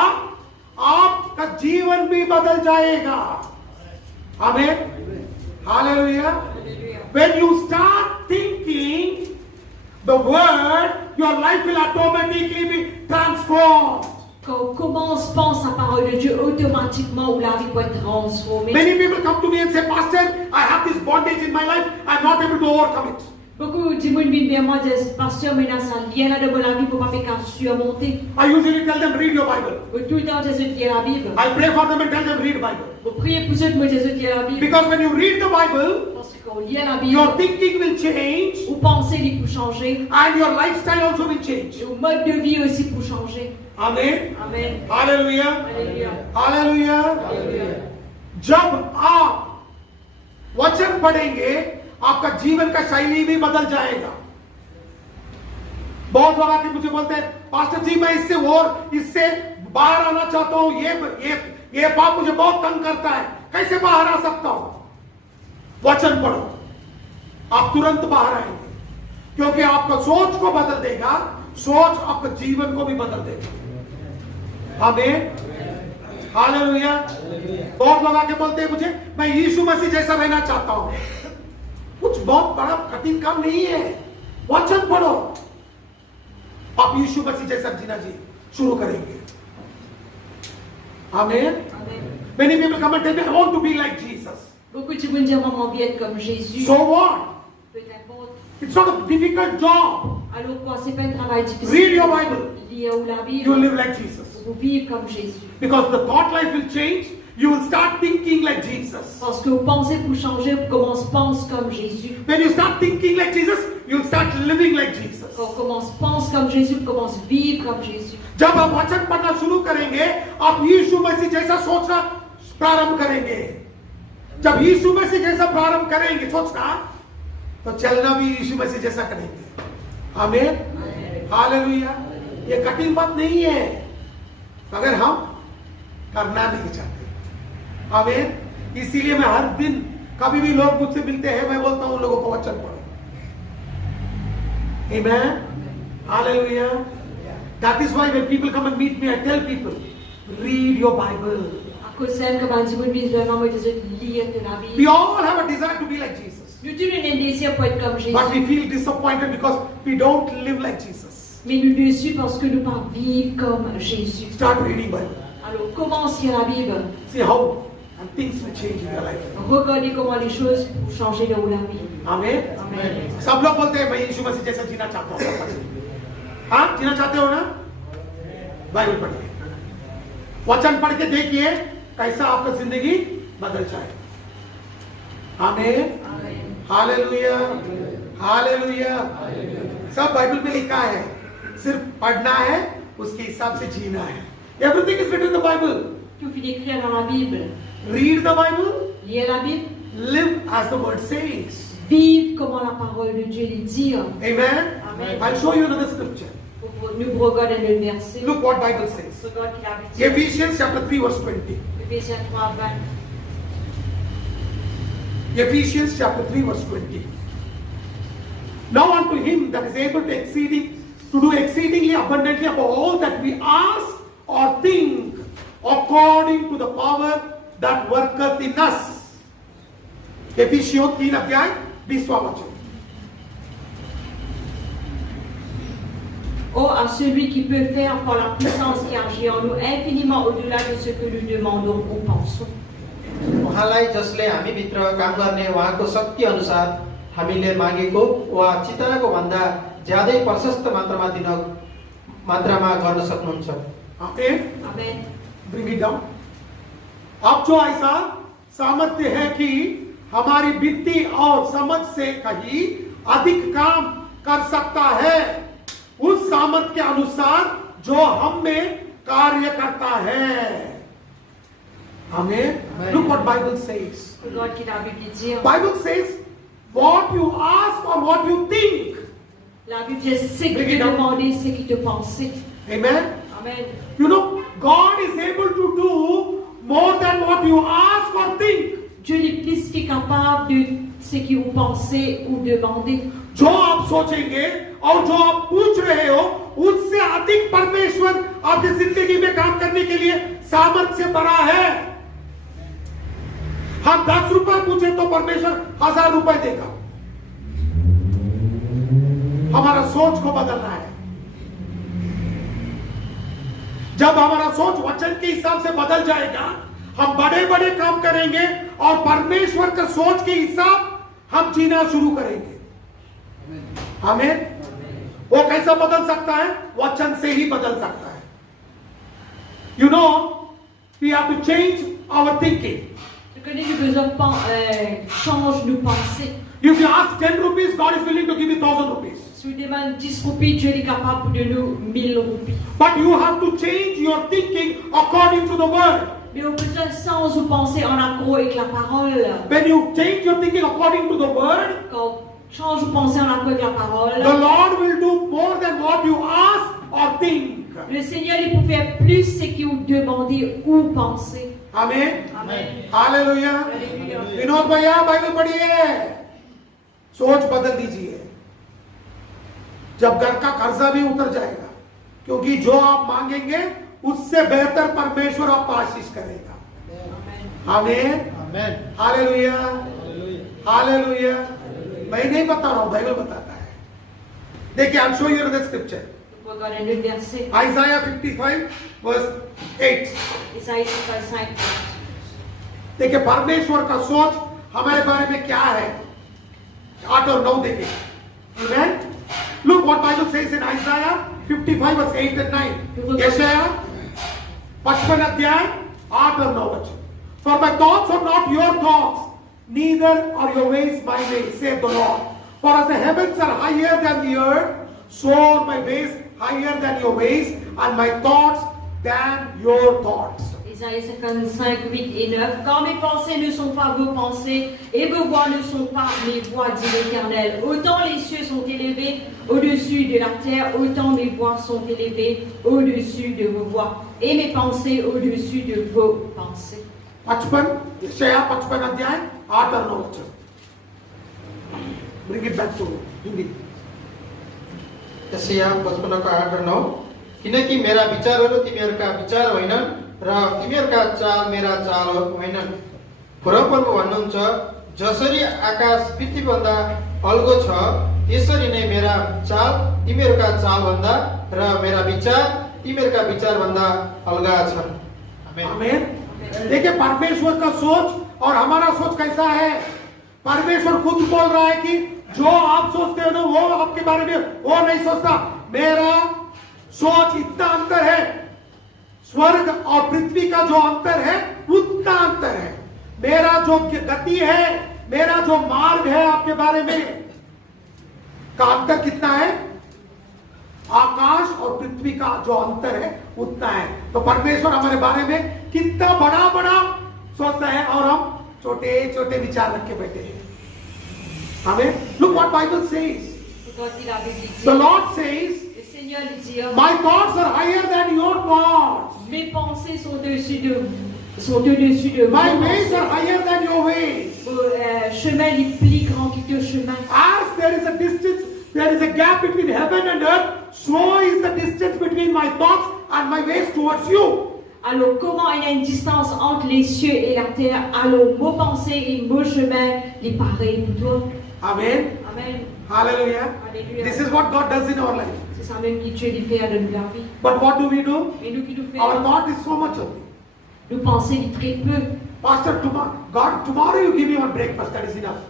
आपका जीवन भी बदल जाएगा. आमीन. Hallelujah. When you start thinking the word, your life will automatically be transformed. Quand on commence, pense à la parole de Dieu, automatiquement, où la vie peut être transformée. Many people come to me and say, Pastor, I have this bondage in my life, I'm not able to overcome it. Beaucoup de gens viennent vers moi et disent, Pasteur, mais ça lien là de la vie pour pas faire surmonter. I usually tell them, read your Bible. Tout le temps, Jésus dit la Bible. I pray for them and tell them, read the Bible. Vous priez pour ceux qui Jésus dit la Bible. Because when you read the Bible, Parce que quand on lit la Bible, your thinking will change vous pensez il peut changer. and your lifestyle also will change. Et le mode de vie aussi pour changer. Amen. Amen. Hallelujah. Alléluia. Hallelujah. Alléluia. जब आप वचन पढ़ेंगे आपका जीवन का शैली भी बदल जाएगा. बहुत लोग आके मुझे बोलते हैं, पास्टर जी मैं इससे बाहर आना चाहता हूं, ये पाप मुझे बहुत तंग करता है, कैसे बाहर आ सकता हूं? वचन पढ़ो, आप तुरंत बाहर आएंगे, क्योंकि आपका सोच को बदल देगा, सोच आपके जीवन को भी बदल देगा. आमीन. हालेलुया. बहुत लोग आके बोलते हैं मुझे, मैं यीशु मसीह जैसा रहना चाहता हूं. कुछ बहुत बड़ा कठिन काम नहीं है, वचन पढ़ो, आप यीशु मसीह जैसा जीना जी शुरू करेंगे. आमीन. Many people come and tell me, I want to be like Jesus. Beaucoup de gens disent, maman, bien être comme Jésus. So what? Peu importe. It's not a difficult job. Alors quoi, c'est pas un travail difficile. Read your Bible. Lire la Bible. You will live like Jesus. Vous vivez comme Jésus. Because the thought life will change. You will start thinking like Jesus. Parce que vous pensez pour changer, vous commencez pense comme Jésus. When you start thinking like Jesus, you will start living like Jesus. Quand on commence pense comme Jésus, on commence vivre comme Jésus. जब आप वचन पढ़ना शुरू करेंगे, आप यीशु मसीह जैसा सोचना प्रारंभ करेंगे. जब यीशु मसीह जैसा प्रारंभ करेंगे सोचना, तो चलना भी यीशु मसीह जैसा करेंगे. आमीन. हालेलुया. ये कठिन बात नहीं है, अगर हम करना नहीं चाहते. आमीन. इसीलिए मैं हर दिन कभी भी लोग मुझसे मिलते हैं, मैं बोलता हूं उन लोगों को वचन पढ़ो. Amen. Hallelujah. That is why when people come and meet me, I tell people, read your Bible. À cause de comme dit mon fils vraiment moi je lire la Bible. We all have a desire to be like Jesus, Nous tous nous désir pour être comme Jésus. but we feel disappointed because we don't live like Jesus. Mais nous déçus parce que nous pas vivre comme Jésus. Start reading Bible. Alors commence la Bible. See how and things will change in your life. Regardez comment les choses pour changer là où la vie. Amen. Amen. सब लोग बोलते हैं मैं यीशु मसीह जैसा जीना चाहता हूँ. हाँ, जीना चाहते हो ना? बाइबल पढ़िए, वचन पढ़ के देखिए कैसा आपका जिंदगी बदल जाए. आमीन. हालेलुया. हालेलुया. सब बाइबल में लिखा है, सिर्फ पढ़ना है, उसके हिसाब से जीना है. Everything is written in the Bible. Tout finit écrit dans la Bible. Read the Bible. Lire la Bible. Live as the word says. Vive comment la parole de Dieu les dit. Amen. Amen. I'll show you another scripture. Nous regardons le verset. Look what Bible says. Regarde qu'il a dit. Ephesians chapter 3 verse 20. Éphésiens 3, 20. Ephesians chapter 3 verse 20. Now unto him that is able to do exceedingly abundantly above all that we ask or think, according to the power that worketh in us. Ephesians 3 अध्याय 20वां वचन. Oh, à celui qui peut faire par la puissance qui agit en nous infiniment au-delà de ce que nous demandons ou pensons. उहाँलाई जसले हामीभित्र काम गर्ने उहाँको शक्ति अनुसार हामीले मागेको वा चितनाको भन्दा ज्यादै प्रशस्त मात्रामा गर्न सक्नुहुन्छ. Amen. Amen. Bring it down. अब जो ऐसा सामर्थ्य है कि हमारी वित्तीय और समझ से कहीं अधिक काम कर सकता है, उस सामर्थ्य के अनुसार जो हम में कार्य करता है. Amen. Look what Bible says. Regarde qu'il a Bible dit. Bible says, what you ask or what you think. La Bible dit ce qui te demande, ce qui te pense. Amen. Amen. You know, God is able to do more than what you ask or think. Dieu est plus capable de ce que vous pensez ou demandez. जो आप सोचेंगे और जो आप पूछ रहे हो, उससे अधिक परमेश्वर आपकी जिंदगी में काम करने के लिए सामर्थ्य से बड़ा है. हम 10 रुपए पूछे तो परमेश्वर 1000 रुपए देगा. हमारा सोच को बदलना है. जब हमारा सोच वचन के हिसाब से बदल जाएगा, हम बड़े बड़े काम करेंगे और परमेश्वर का सोच के हिसाब हम जीना शुरू करेंगे। आमीन। वो कैसा बदल सकता है? वचन से ही बदल सकता है। You know, we have to change our thinking. Je connais le besoin change nos pensées. If you ask 10 rupees, God is willing to give you 1,000 rupees. Si vous demandez 10 roupies, Dieu est capable de nous 1000 roupies. But you have to change your thinking according to the word. Mais au besoin sans vous penser en accord avec la parole. When you change your thinking according to the word, Quand change vous penser en accord avec la parole, the Lord will do more than what you ask or think. le Seigneur il peut faire plus ce que vous demandez ou pensez. Amen. Amen. Hallelujah. Alléluia. Vinod भैया Bible पढ़िए, सोच बदल दीजिए। जब घर का कर्जा भी उतर जाएगा, क्योंकि जो आप मांगेंगे उससे बेहतर परमेश्वर आपको आशीष करेगा। आमीन। आमेन। Hallelujah, hallelujah. हालेलुया। मैं नहीं बता रहा हूं, बाइबल बताता है। देखिए, I am showing you the scripture. On va regarder le verset. Isaiah 55 verse 8। Isaïe 55. देखिए परमेश्वर का सोच हमारे बारे में क्या है, 8 और 9 देखिए। Amen? Look what Bible says in Isaiah 55 verse 8 and 9। यशायाह 55 अध्याय 8 और 9 वचन। For my thoughts are not your thoughts, neither are your ways my ways, saith the Lord. For as the heavens are higher than the earth, so are my ways higher than your ways, and my thoughts than your thoughts. Isaïe 55, 8 et 9. Quand mes pensées ne sont pas vos pensées, et vos voix ne sont pas mes voix, dit l'Éternel. Autant les cieux sont élevés au-dessus de la terre, autant mes voix sont élevées au-dessus de vos voix, et mes pensées au-dessus de vos pensées. 55 यशायाह 55 अध्याय 8 और 9 वचन। Bring it back to Hindi। यशायाह 55 को 8 र 9। किनकि मेरा विचारहरू तिमीहरूका विचार होइनन् र तिमीहरूका चाल मेरा चाल होइनन्। परमप्रभु भन्नुहुन्छ, जसरी आकाश पृथ्वीभन्दा अल्गो छ, त्यसरी नै मेरा चाल तिमीहरूका चालभन्दा र मेरा विचार तिमीहरूका विचारभन्दा अलगा छन्। आमीन। देखिए परमेश्वर का सोच और हमारा सोच कैसा है। परमेश्वर खुद बोल रहा है कि जो आप सोचते हो ना, वो आपके बारे में वो नहीं सोचता। मेरा सोच इतना अंतर है, स्वर्ग और पृथ्वी का जो अंतर है उतना अंतर है। मेरा जो गति है, मेरा जो मार्ग है आपके बारे में का अंतर कितना है? आकाश और पृथ्वी का जो अंतर है उतना है। तो परमेश्वर हमारे बारे में कितना बड़ा बड़ा सोचता है और हम छोटे छोटे विचार रख के बैठे हैं। हमें look what Bible says. Regardez la Bible dit, The Lord says, le Seigneur lui dit, my thoughts are higher than your thoughts. mes pensées sont au-dessus de My vos ways pensées. are higher than your ways. Vos chemins les plus grands que tes chemins. As there is a distance, there is a gap between heaven and earth, so is the distance between my thoughts and my ways towards you. Alors, comment il y a une distance entre les cieux et la terre? Alors, vos pensées et vos chemins, les pareils pour toi. Amen. Amen. Hallelujah. Hallelujah. This is what God does in our life. C'est ça même qui Dieu lui fait à notre vie. But what do we do? Et nous qui nous Our faisons, thought is so much only. nous pensons très peu. Pastor, tomorrow you give me one breakfast, that is enough.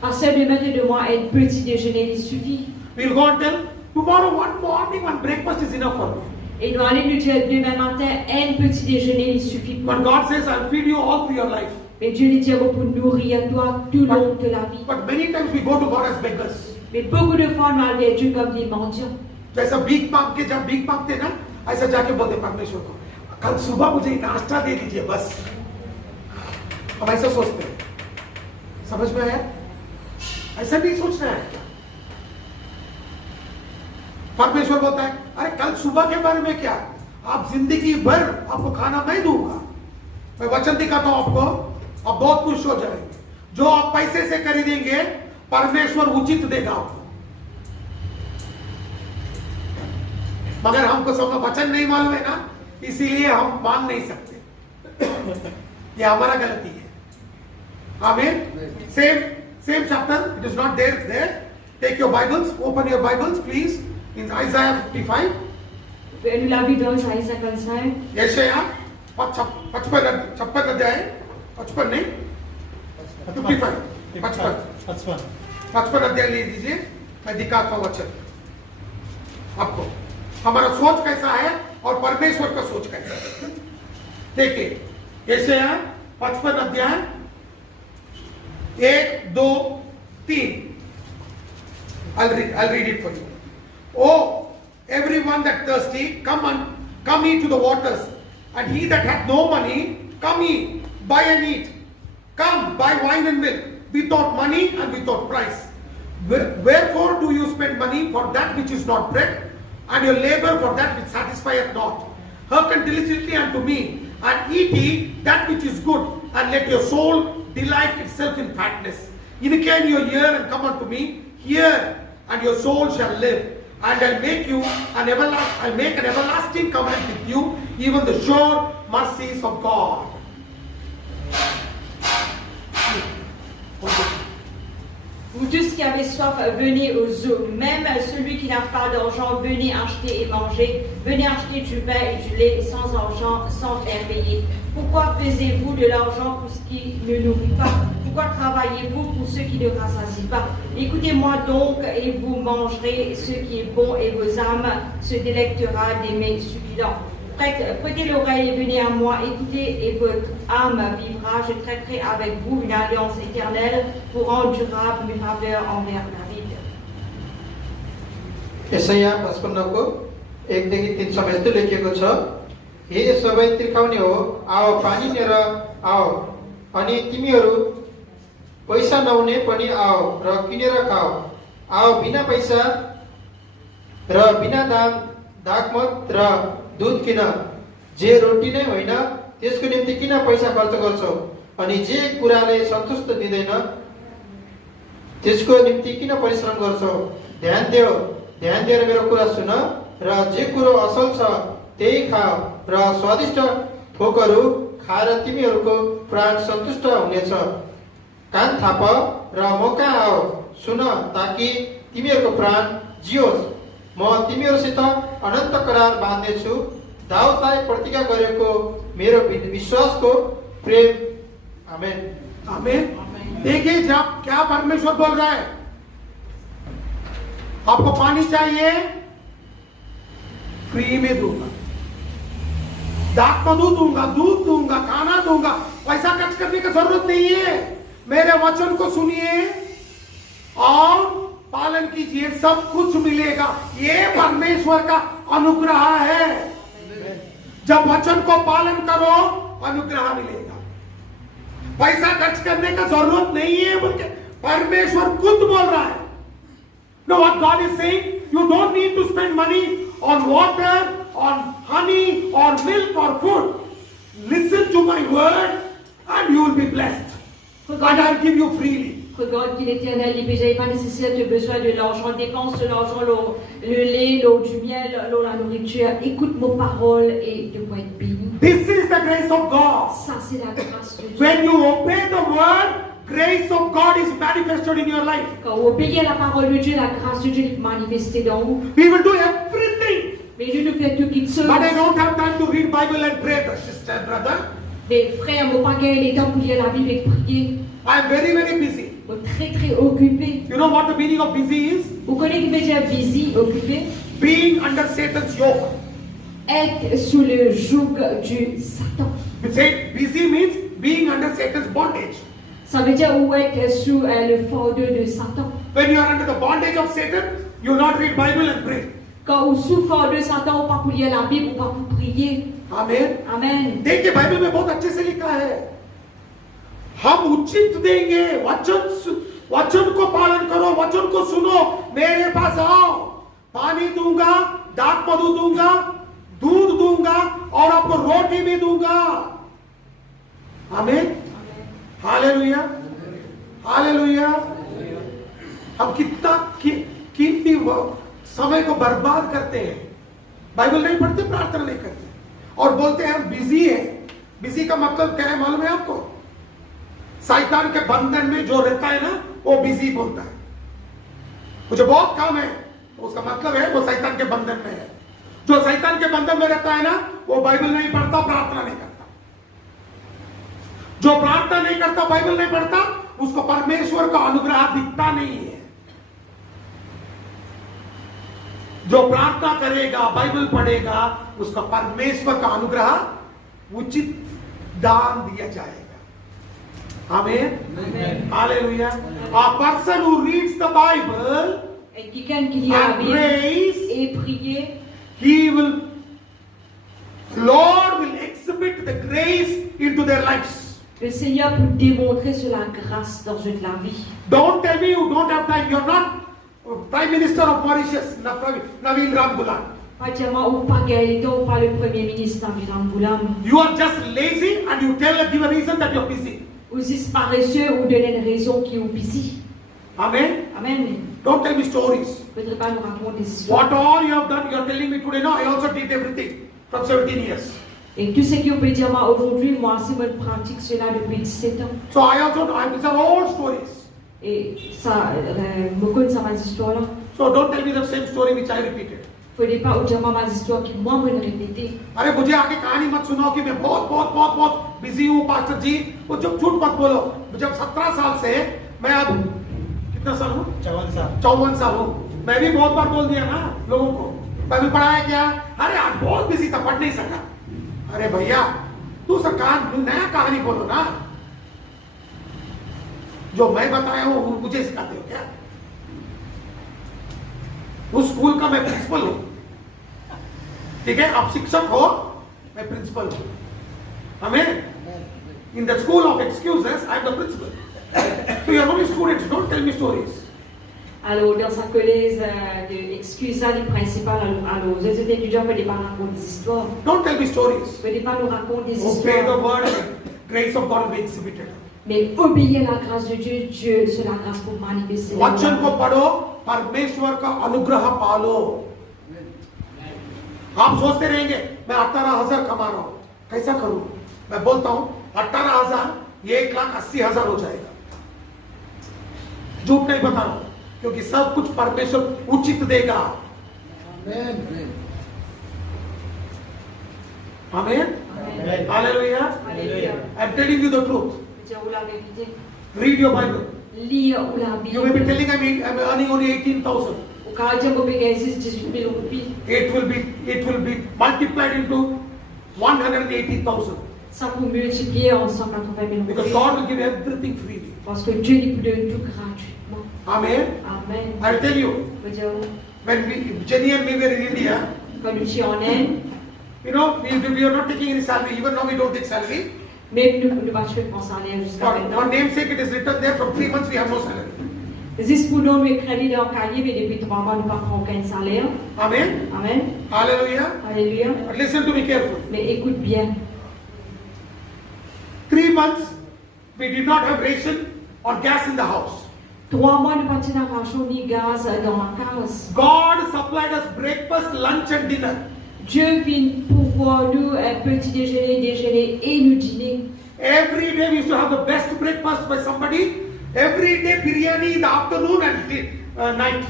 Pasteur, demain de moi, un petit déjeuner, il suffit. We'll go and tell, tomorrow one morning, one breakfast is enough for me. Et nous allons nous dire demain matin, un petit déjeuner, il suffit pour But nous. God says, I'll feed you all through your life. Mais Dieu lui dit pour nourrir toi tout le long de la vie. But many times we go to God as beggars. Mais beaucoup de fois, nous allons vers Dieu comme des mendiants. जैसा भीख मांग के जब भीख मांगते ना, ऐसा जाके बोलते परमेश्वर को, कल सुबह मुझे नाश्ता दे दीजिए बस। हम ऐसा सोचते हैं, समझ में आया? ऐसा नहीं सोचना है। परमेश्वर बोलता है, अरे कल सुबह के बारे में क्या, आप जिंदगी भर आपको खाना मैं दूंगा। मैं वचन दिखाता हूं आपको, आप बहुत खुश हो जाएंगे। जो आप पैसे से खरीदेंगे, परमेश्वर उचित देगा आपको। मगर हमको सब वचन नहीं मालूम है ना, इसीलिए हम मांग नहीं सकते। ये हमारा गलती है। आमीन। Same chapter, it is not there. Take your Bibles, open your Bibles please in Isaiah 55. Nous l'avons vu dans Isaïe 55. यशाया 56 अध्याय 55 नहीं 55 अध्याय ले लीजिए, मैं दिखाता हूँ वचन आपको, हमारा सोच कैसा है और परमेश्वर का सोच कैसा है। देखिए यशाया 55 अध्याय 1 2 3, I'll read it for you. Oh, everyone that thirsty, come eat to the waters, and he that hath no money, come eat, buy and eat. Come, buy wine and milk, without money and without price. Wherefore do you spend money for that which is not bread, and your labor for that which satisfieth not? Hearken diligently unto me, and eat ye that which is good, and let your soul delight itself in fatness. Incline your ear and come unto me, hear, and your soul shall live. And I'll make an everlasting covenant with you, even the sure mercies of God. Vous tous qui avez soif, venez aux eaux. Même celui qui n'a pas d'argent, venez acheter et manger. Venez acheter du vin et du lait sans argent, sans faire payer. Pourquoi pesez-vous de l'argent pour ce qui ne nourrit pas? Pourquoi travaillez-vous pour ce qui ne rassasie pas? Écoutez-moi donc et vous mangerez ce qui est bon et vos âmes se délectera des mets succulents. Prêtez l'oreille et venez à moi, écoutez et votre âme vivra. Je traiterai avec vous une alliance éternelle pour rendre durable mes faveurs envers David. यशाया 55 को 1 देखि 3 सम्म यस्तो लेखिएको छ, हे सबै तिर्खाउने हो, आओ पानी लिएर आओ, अनि तिमीहरू पैसा नहुने पनि आओ र किनेर खाओ। आओ बिना पैसा र बिना दागमत र दूध किन। जे रोटी नै होइन त्यसको निम्ति किन पैसा खर्च गर्छौ, अनि जे कुराले सन्तुष्ट दिँदैन त्यसको निम्ति किन परिश्रम गर्छौ। ध्यान दिएर मेरो कुरा सुन, र जे कुरो असल छ त्यही खाओ, र स्वादिष्ट थोकहरू खाएर तिमीहरूको प्राण सन्तुष्ट हुनेछ। कान थाप र मौका आओ, सुन, ताकि तिमीहरूको प्राण जियोस्। म तिमीहरूसित अनन्त करार बाँध्नेछु, दाउदलाई प्रतिज्ञा गरेको मेरो विश्वासको प्रेम। आमेन आमेन। देखिए जब क्या परमेश्वर बोल रहा है, आपको पानी चाहिए फ्री में दूंगा, दाख मधु दूंगा, दूध दूंगा, खाना दूंगा, पैसा खर्च करने की जरूरत नहीं है। मेरे वचन को सुनिए और पालन कीजिए, सब कुछ मिलेगा। ये परमेश्वर का अनुग्रह है। जब वचन को पालन करो अनुग्रह मिलेगा। पैसा खर्च करने का जरूरत नहीं है बोलके परमेश्वर खुद बोल रहा है। No, what God is saying, you don't need to spend money on water, on honey, or milk, or food. Listen to my word and you will be blessed. And I'll give you freely. Regarde qu'il est éternel, il n'est pas nécessaire, tu as besoin de l'argent, dépense de l'argent, le lait, l'eau, du miel, l'eau, la nourriture. Écoute mon parole et tu vas être béni. This is the grace of God. Ça, c'est la grâce de Dieu. When you obey the word, grace of God is manifested in your life. Quand vous obéissez à la parole de Dieu, la grâce de Dieu est manifestée dans vous. We will do everything. Mais je ne fais tout qu'il seul. But I don't have time to read Bible and pray, sister and brother. Mais frère, mon pas gagné les temps pour lire la Bible et prier. I am very, very busy. Très, très occupé. You know what the meaning of busy is? Vous connaissez que veut dire busy, occupé? Being under Satan's yoke. Être sous le joug du Satan. You say busy means being under Satan's bondage. Ça veut dire où être sous le fardeau de Satan. When you are under the bondage of Satan, you will not read Bible and pray. Quand vous sous fardeau de Satan, vous pas pour lire la Bible, vous pas pour prier. Amen. Amen. देखिए Bible में बहुत अच्छे से लिखा है, हम उचित देंगे। वचन को पालन करो, वचन को सुनो, मेरे पास आओ, पानी दूंगा, दाख मधु दूंगा, दूध दूंगा और आपको रोटी भी दूंगा। आमीन। Hallelujah, hallelujah. हम कितना कीमती समय को बर्बाद करते हैं, बाइबल नहीं पढ़ते, प्रार्थना नहीं करते और बोलते हैं हम बिजी है। बिजी का मतलब क्या है मालूम है आपको? शैतान के बंधन में जो रहता है ना, वो बिजी बोलता है। मुझे बहुत काम है, तो उसका मतलब है वो शैतान के बंधन में है। जो शैतान के बंधन में रहता है ना, वो बाइबल नहीं पढ़ता, प्रार्थना नहीं करता। जो प्रार्थना नहीं करता, बाइबल नहीं पढ़ता, उसको परमेश्वर का अनुग्रह दिखता नहीं है। जो प्रार्थना करेगा, बाइबल पढ़ेगा, उसका परमेश्वर का अनुग्रह उचित दान दिया जाएगा। आमीन, hallelujah. A person who reads the Bible Et quelqu'un qui lit la and Bible prays, et prier, Lord will exhibit the grace into their lives. le Seigneur peut démontrer sur la grâce dans toute la vie. Don't tell me you don't have time. You're not Prime Minister of Mauritius, Naveen Ramgoolam. Pas Diamant ou pas Gaëtan ou pas le Premier ministre Naveen Ramgoolam. You are just lazy and you give a reason that you're busy. Vous êtes paresseux ou donnez une raison qui est busy. Amen. Amen. Don't tell me stories. Vous ne pouvez pas nous raconter des histoires. What all you have done, you're telling me today. No, I also did everything from 17 years. Et tout ce que vous pouvez dire moi aujourd'hui, moi aussi, je pratique cela depuis 17 ans. So these are all stories. Et ça, beaucoup de ça, mes histoires-là. So don't tell me the same story which I repeated. Il ne faut pas dire moi mes histoires qui moi me répéter. अरे मुझे आगे कहानी मत सुनाओ कि मैं बहुत busy हूँ पास्टर जी। वो जब झूठ मत बोलो। जब 17 साल से मैं अब कितना साल हूँ? 54 साल हूँ। मैं भी बहुत बार बोल दिया ना लोगों को। मैं भी पढ़ाया क्या? अरे आज बहुत बिजी था, पढ़ नहीं सका। अरे भैया तू सरकार नया कहानी बोलो ना। जो मैं बताया हूँ मुझे सिखाते हो क्या? उस स्कूल का मैं प्रिंसिपल हूँ, ठीक है? आप शिक्षक हो, मैं प्रिंसिपल हूँ। हमें in the school of excuses, I am the principal. So you are only students. Don't tell me stories. Alors, dans sa collège d'excuses, les principales, alors, les étudiants ne peuvent pas raconter des histoires. Don't tell me stories. Ne peuvent pas nous raconter des Obey the histoires. word and grace of God will be exhibited. Mais obéir à la grâce de Dieu, Dieu, c'est la grâce pour manifester. वचन को पढ़ो, परमेश्वर का अनुग्रह पालो। आप सोचते रहेंगे मैं 18,000 कमा रहा हूं, कैसा करूं? मैं बोलता हूं 18,000 1,80,000 हो जाएगा। झूठ नहीं बता रहा हूं, क्योंकि सब कुछ परमेश्वर उचित देगा। आमीन, hallelujah. I am telling you the truth. Read your Bible. Lire ou la You may be Bible. telling I'm earning only 18,000. Au cas où vous pouvez 18,000 roupies. It will be multiplied into 180,000. Ça vous multiplier en 180,000 Because roupies. God will give everything freely. Parce que Dieu lui donne tout gratuitement. Amen. Amen. I'll tell you, Je veux dire, when Jenny and me were in India, quand nous étions en Inde, we are not taking any salary. Even now we don't take salary. même nous ne pouvons pas salaire jusqu'à For maintenant. namesake, it is written there. For 3 months we have no salary. Juste pour nous, nous crédits dans le cahier, mais depuis 3 mois, nous ne prenons aucun salaire. Amen. Amen. Hallelujah. Alléluia. But listen to me carefully. Mais écoute bien. 3 months we did not have ration or gas in the house. 3 mois, nous ne pouvons pas ni gaz dans ma case. God supplied us breakfast, lunch and dinner. Dieu vient pouvoir nous un petit déjeuner et nous dîner. Every day we used to have the best breakfast by somebody. Every day biryani in the afternoon and night.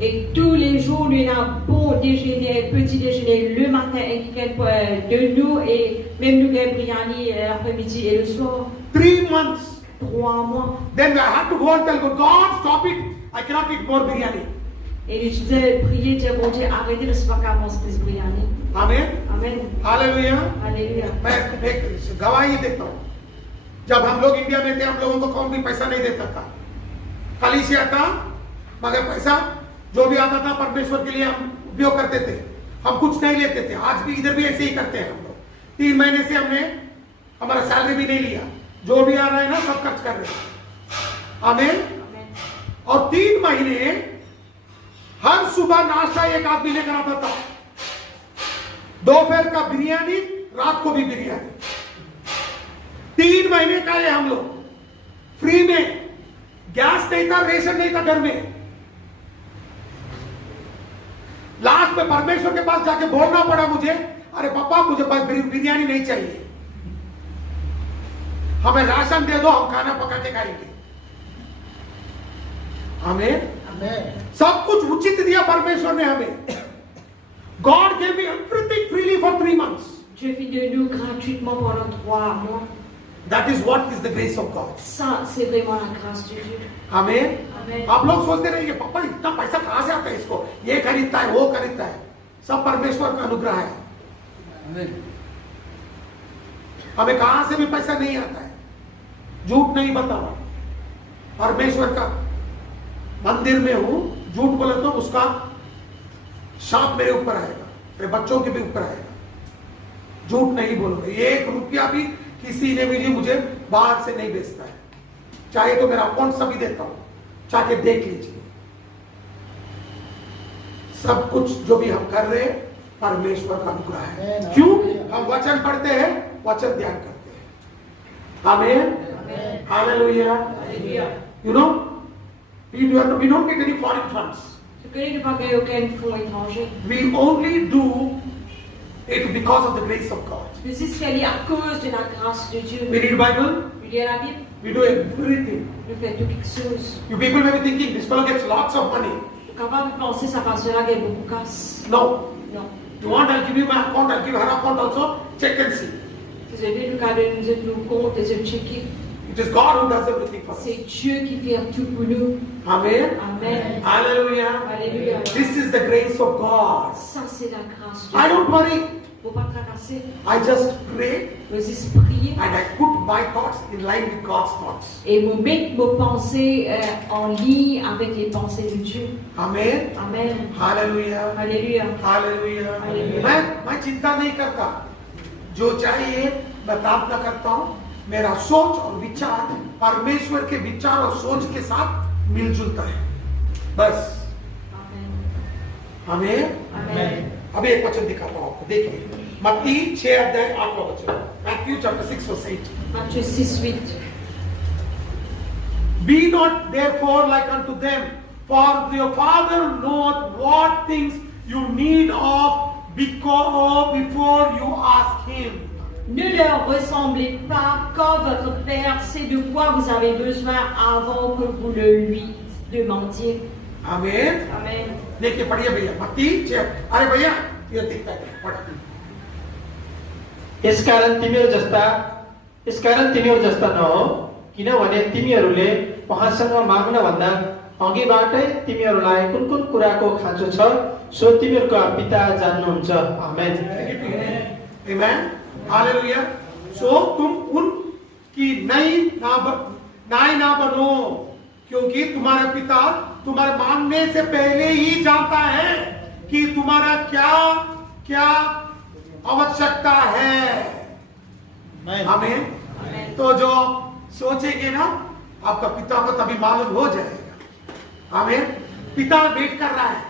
Et tous les jours, nous avons un bon déjeuner, petit déjeuner le matin et de nous et même nous avons biryani l'après-midi et le soir. 3 months. 3 mois. Then I had to go and tell God, stop it. I cannot eat more biryani. Et je disais, prier, dire, bon Dieu, arrêtez de se faire manger ce biryani. Amen. Amen. Hallelujah. Alléluia. मैं एक गवाही देता हूँ। जब हम लोग India में थे, हम लोगों को कौन भी पैसा नहीं देता था। खाली से आता, मगर पैसा जो भी आता था परमेश्वर के लिए हम उपयोग करते थे। हम कुछ नहीं लेते थे। आज भी इधर भी ऐसे ही करते हैं हम लोग। 3 महीने से हमने हमारा सैलरी भी नहीं लिया। जो भी आ रहा है ना, सब खर्च कर रहे हैं। आमीन। और 3 महीने हर सुबह नाश्ता एक आदमी लेकर आता था। दोपहर का बिरयानी, रात को भी बिरयानी। 3 महीने का ये हम लोग फ्री में। गैस नहीं था, रेशन नहीं था घर में। लास्ट में परमेश्वर के पास जाके बोलना पड़ा मुझे, अरे पापा मुझे बिरयानी नहीं चाहिए, हमें राशन दे दो, हम खाना पका के खाएंगे। हमें सब कुछ उचित दिया परमेश्वर ने हमें। God gave me everything freely for 3 months. Dieu fit de nous gratuitement pendant 3 mois. That is what is the grace of God. Ça, c'est vraiment la grâce de Dieu. Amen. Amen. आप लोग सोचते रहेंगे पापा इतना पैसा कहाँ से आता है इसको, ये खरीदता है वो खरीदता है, सब परमेश्वर का अनुग्रह है। हमें कहां से भी पैसा नहीं आता है, झूठ नहीं बताओ, परमेश्वर का मंदिर में हूं, झूठ बोले तो उसका शाप मेरे ऊपर आएगा, मेरे बच्चों के भी ऊपर आएगा। झूठ नहीं बोलूंगा, 1 रुपया भी किसी ने भी मुझे बाहर से नहीं बेचता है, चाहे तो मेरा अकाउंट सभी देता हूं, चाहे देख लीजिए। सब कुछ जो भी हम कर रहे हैं परमेश्वर का अनुग्रह है। क्यों? हम वचन पढ़ते हैं, वचन ध्यान करते हैं। आमीन, hallelujah. You know, we don't get any foreign funds. Tu connais ne pas gagner aucun fonds étranger. We only do it because of the grace of God. Mais c'est ce qu'elle est à cause de la grâce de Dieu. We read Bible, Tu lis la Bible, we do everything. tu fais tout quelque chose. You people may be thinking this fellow gets lots of money. Tu es capable de penser ça parce que là, il y a beaucoup de casse. No. Non. You want, I'll give you my account, I'll give her account also. Check and see. Si vous avez le cas de nous comptes et de checker, It is God who does everything for us. c'est Dieu qui fait tout pour nous. Amen. Amen. Hallelujah. Alléluia. This is the grace of God. Ça, c'est la grâce de I Dieu. don't worry. Faut pas tracasser. I just pray Vous juste prier and I put my thoughts in line with God's thoughts. et vous mettre vos pensées en ligne avec les pensées de Dieu. Amen. Amen. Hallelujah. Alléluia. Hallelujah. Hallelujah. मैं चिंता नहीं करता, जो चाहिए मैं प्रार्थना करता हूँ, मेरा सोच और विचार परमेश्वर के विचार और सोच के साथ मिलजुलता है, बस। Amen. हमें Amen. अभी एक वचन दिखाता हूँ आपको, देखिए मत्ती 6 अध्याय 8वां वचन, Matthew chapter 6 verse 8. Matthieu 6:8. Be not therefore like unto them, for your Father knoweth what things you need of before you ask Him. Ne leur ressemblez pas, car votre Père sait de quoi vous avez besoin avant que vous le lui demandiez. Amen. Amen. देखिए पढ़िए भैया, मत्ती 6। अरे भैया ये दिखता है, पढ़। यसकारण तिमीहरू जस्ता नहो, किनभने तिमीहरूले उहाँसँग माग्न भन्दा अघिबाटै तिमीहरूलाई कुन कुन कुराको खाँचो छ सो तिमीहरूका पिता जान्नुहुन्छ। आमेन। Amen. Hallelujah. So तुम उनकी नाई ना बनो, क्योंकि तुम्हारा पिता तुम्हारे मांगने से पहले ही जानता है कि तुम्हारा क्या क्या आवश्यकता है। आमीन। तो जो सोचेंगे ना, आपका पिता को तभी मालूम हो जाएगा। आमीन। पिता वेट कर रहा है,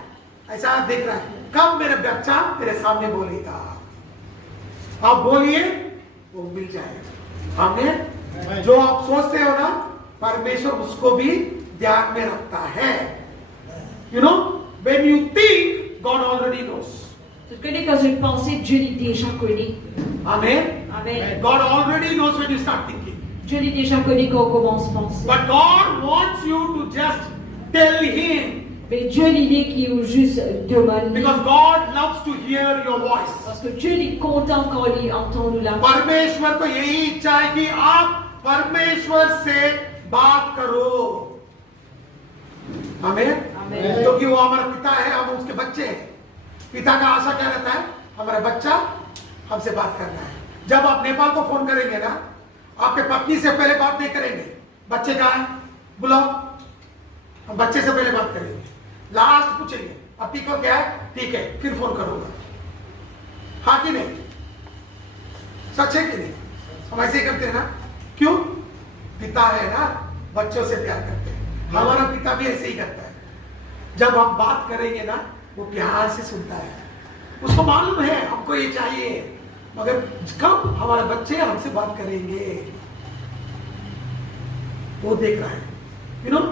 ऐसा देख रहा है कब मेरा बच्चा मेरे सामने बोलेगा, आप बोलिए वो मिल जाएगा। आमीन। जो आप सोचते हो ना, परमेश्वर उसको भी ध्यान में रखता है। You know, when you think, God already knows. Tu connais quand je pensais, Dieu l'est déjà connu. Amen. Amen. God already knows when you start thinking. Dieu l'est déjà connu quand on commence à penser. But God wants you to just tell Him, Mais Dieu l'idée qui vous juste demande. because God loves to hear your voice. Parce que Dieu est content quand il entend nous la voix. परमेश्वर को यही इच्छा है कि आप परमेश्वर से बात करो। आमीन। आमीन। क्योंकि वो हमारा पिता है, हम उसके बच्चे हैं। पिता का आशा क्या रहता है? हमारा बच्चा हमसे बात करना है। जब आप नेपाल को फोन करेंगे ना, आपके पत्नी से पहले बात नहीं करेंगे, बच्चे कहाँ है बुलाओ, हम बच्चे से पहले बात करेंगे, लास्ट पूछेंगे अब ठीक हो क्या है, ठीक है, फिर फोन करूंगा। हाँ कि नहीं? सच है कि नहीं? हम ऐसे ही करते हैं ना। क्यों? पिता है ना, बच्चों से प्यार करते हैं। हमारा पिता भी ऐसे ही करता है। जब हम बात करेंगे ना, वो प्यार से सुनता है, उसको मालूम है हमको ये चाहिए, मगर कब हमारे बच्चे हमसे बात करेंगे वो देख रहा है। You know,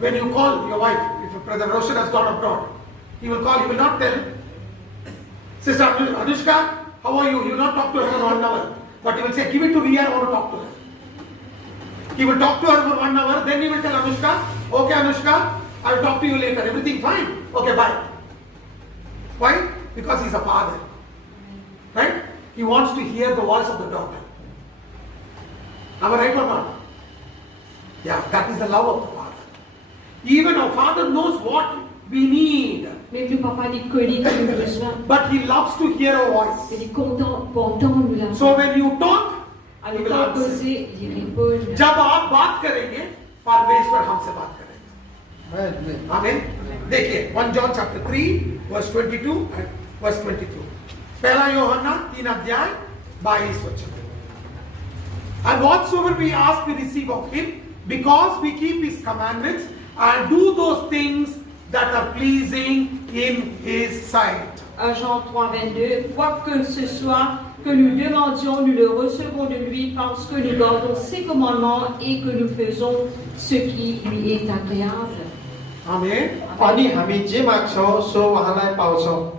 when you call your wife, if brother Roshan has gone abroad, he will call, he will not tell, Sister Anushka, how are you? He will not talk to her for 1 hour, but he will say, give it to Ria, I want to talk to her. He will talk to her for 1 hour, then he will tell Anushka, okay Anushka, I will talk to you later, everything fine, okay bye. Why? because he's a father. Right? He wants to hear the voice of the daughter. Am I right or not? Yeah, that is the love of the father. Even our father knows what we need, Même le papa, il connaît tous nos besoins. but he loves to hear our voice. Il est content pour entendre la So voix. when you talk, he Alors, will quand answer. causer, il répond. जब आप बात करेंगे, परमेश्वर हमसे बात करेंगे. आमीन. देखिए 1 John chapter 3 verse 22 and verse 22. पहला यूहन्ना 3 अध्याय 22 वचन. And whatsoever we ask, we receive of him, because we keep his commandments and do those things that are pleasing in his sight. 1 Jean 3, 22. Quoi que ce soit que nous demandions, nous le recevons de lui parce que nous gardons ses commandements et que nous faisons ce qui lui est agréable. Amen. अनि हामी जे माग्छौँ सो उहाँलाई पाउँछौँ.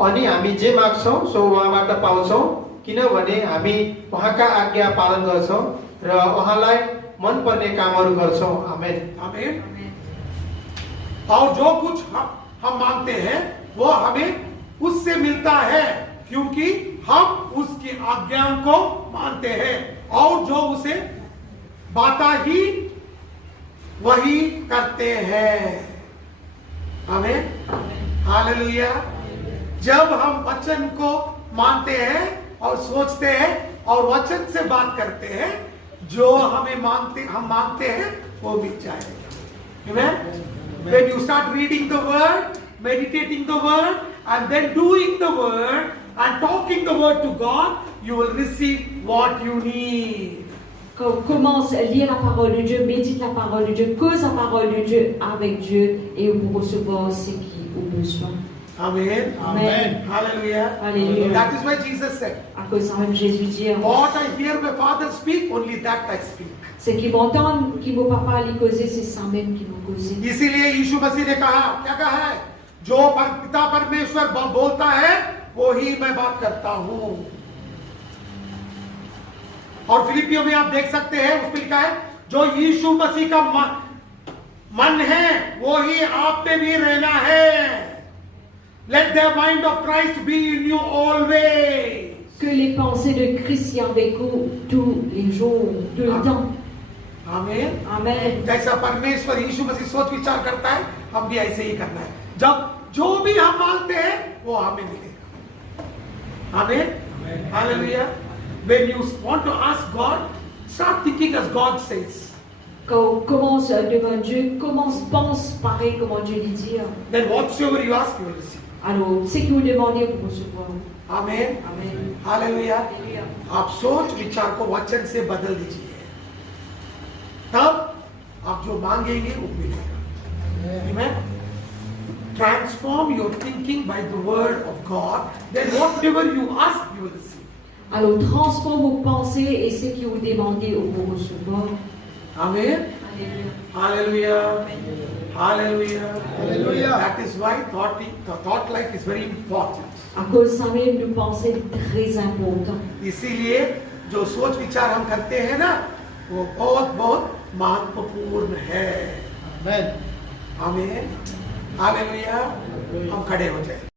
अनि हामी जे माग्छौँ सो उहाँबाट पाउँछौँ, किनभने हामी उहाँका आज्ञा पालन गर्छौँ र उहाँलाई मनपर्ने कामहरू गर्छौँ. आमेन. आमीन. और जो कुछ हम मांगते हैं वो हमें उससे मिलता है, क्योंकि हम उसकी आज्ञाओं को मानते हैं और जो उसे बाता ही वही करते हैं. आमीन. हालेलुया. जब हम वचन को मानते हैं और सोचते हैं और वचन से बात करते हैं, जो हम मांगते हैं वो मिल जाएगा. Amen. When you start reading the word, meditating the word, and then doing the word and talking the word to God, you will receive what you need. Quand on commence à lire la parole de Dieu, médite la parole de Dieu, cause la parole de Dieu avec Dieu et vous recevoir ce qui est au besoin. Amen. Amen. Hallelujah. Hallelujah. That is why Jesus said, À cause de ça même Jésus dit, what I hear my Father speak, only that I speak. c'est qui m'entendent, qui mon papa les causer, c'est ça même qui m'ont causé. इसीलिए यीशु मसीह ने कहा, क्या कहा है? जो पिता परमेश्वर बोलता है वो ही मैं बात करता हूं. और फिलिपियों में आप देख सकते हैं, उसमें लिखा है जो यीशु मसीह का मन है वो ही आप में भी रहना है. Let the mind of Christ be in you always. Que les pensées de Christ y avec vous tous les jours, tout le temps. आमीन. Amen. जैसा परमेश्वर यीशु मसीह सोच विचार करता है, हम भी ऐसे ही करना है. जब जो भी हम मांगते हैं वो हमें मिलेगा. आमीन. Hallelujah. When you want to ask God, start thinking as God says. Quand on commence devant Dieu, pense pareil comment Dieu lui dit. Then whatsoever you ask, you will receive. Alors, ce que vous demandez, vous recevrez. आमीन. Amen. Hallelujah. आप सोच विचार को वचन से बदल दीजिए, तब आप जो मांगेंगे वो मिलेगा. Amen. Transform your thinking by the word of God. Then whatever you ask, you will receive. Alors, transforme vos pensées et ce que vous demandez, vous recevrez. Amen. Hallelujah. Hallelujah. Hallelujah. That is why thought life is very important. À cause de ça même, nous pensons est très important. इसीलिए जो सोच विचार हम करते हैं ना, वो बहुत बहुत महत्वपूर्ण है. आमेन. आमीन. हालेलुया. हम खड़े हो जाए.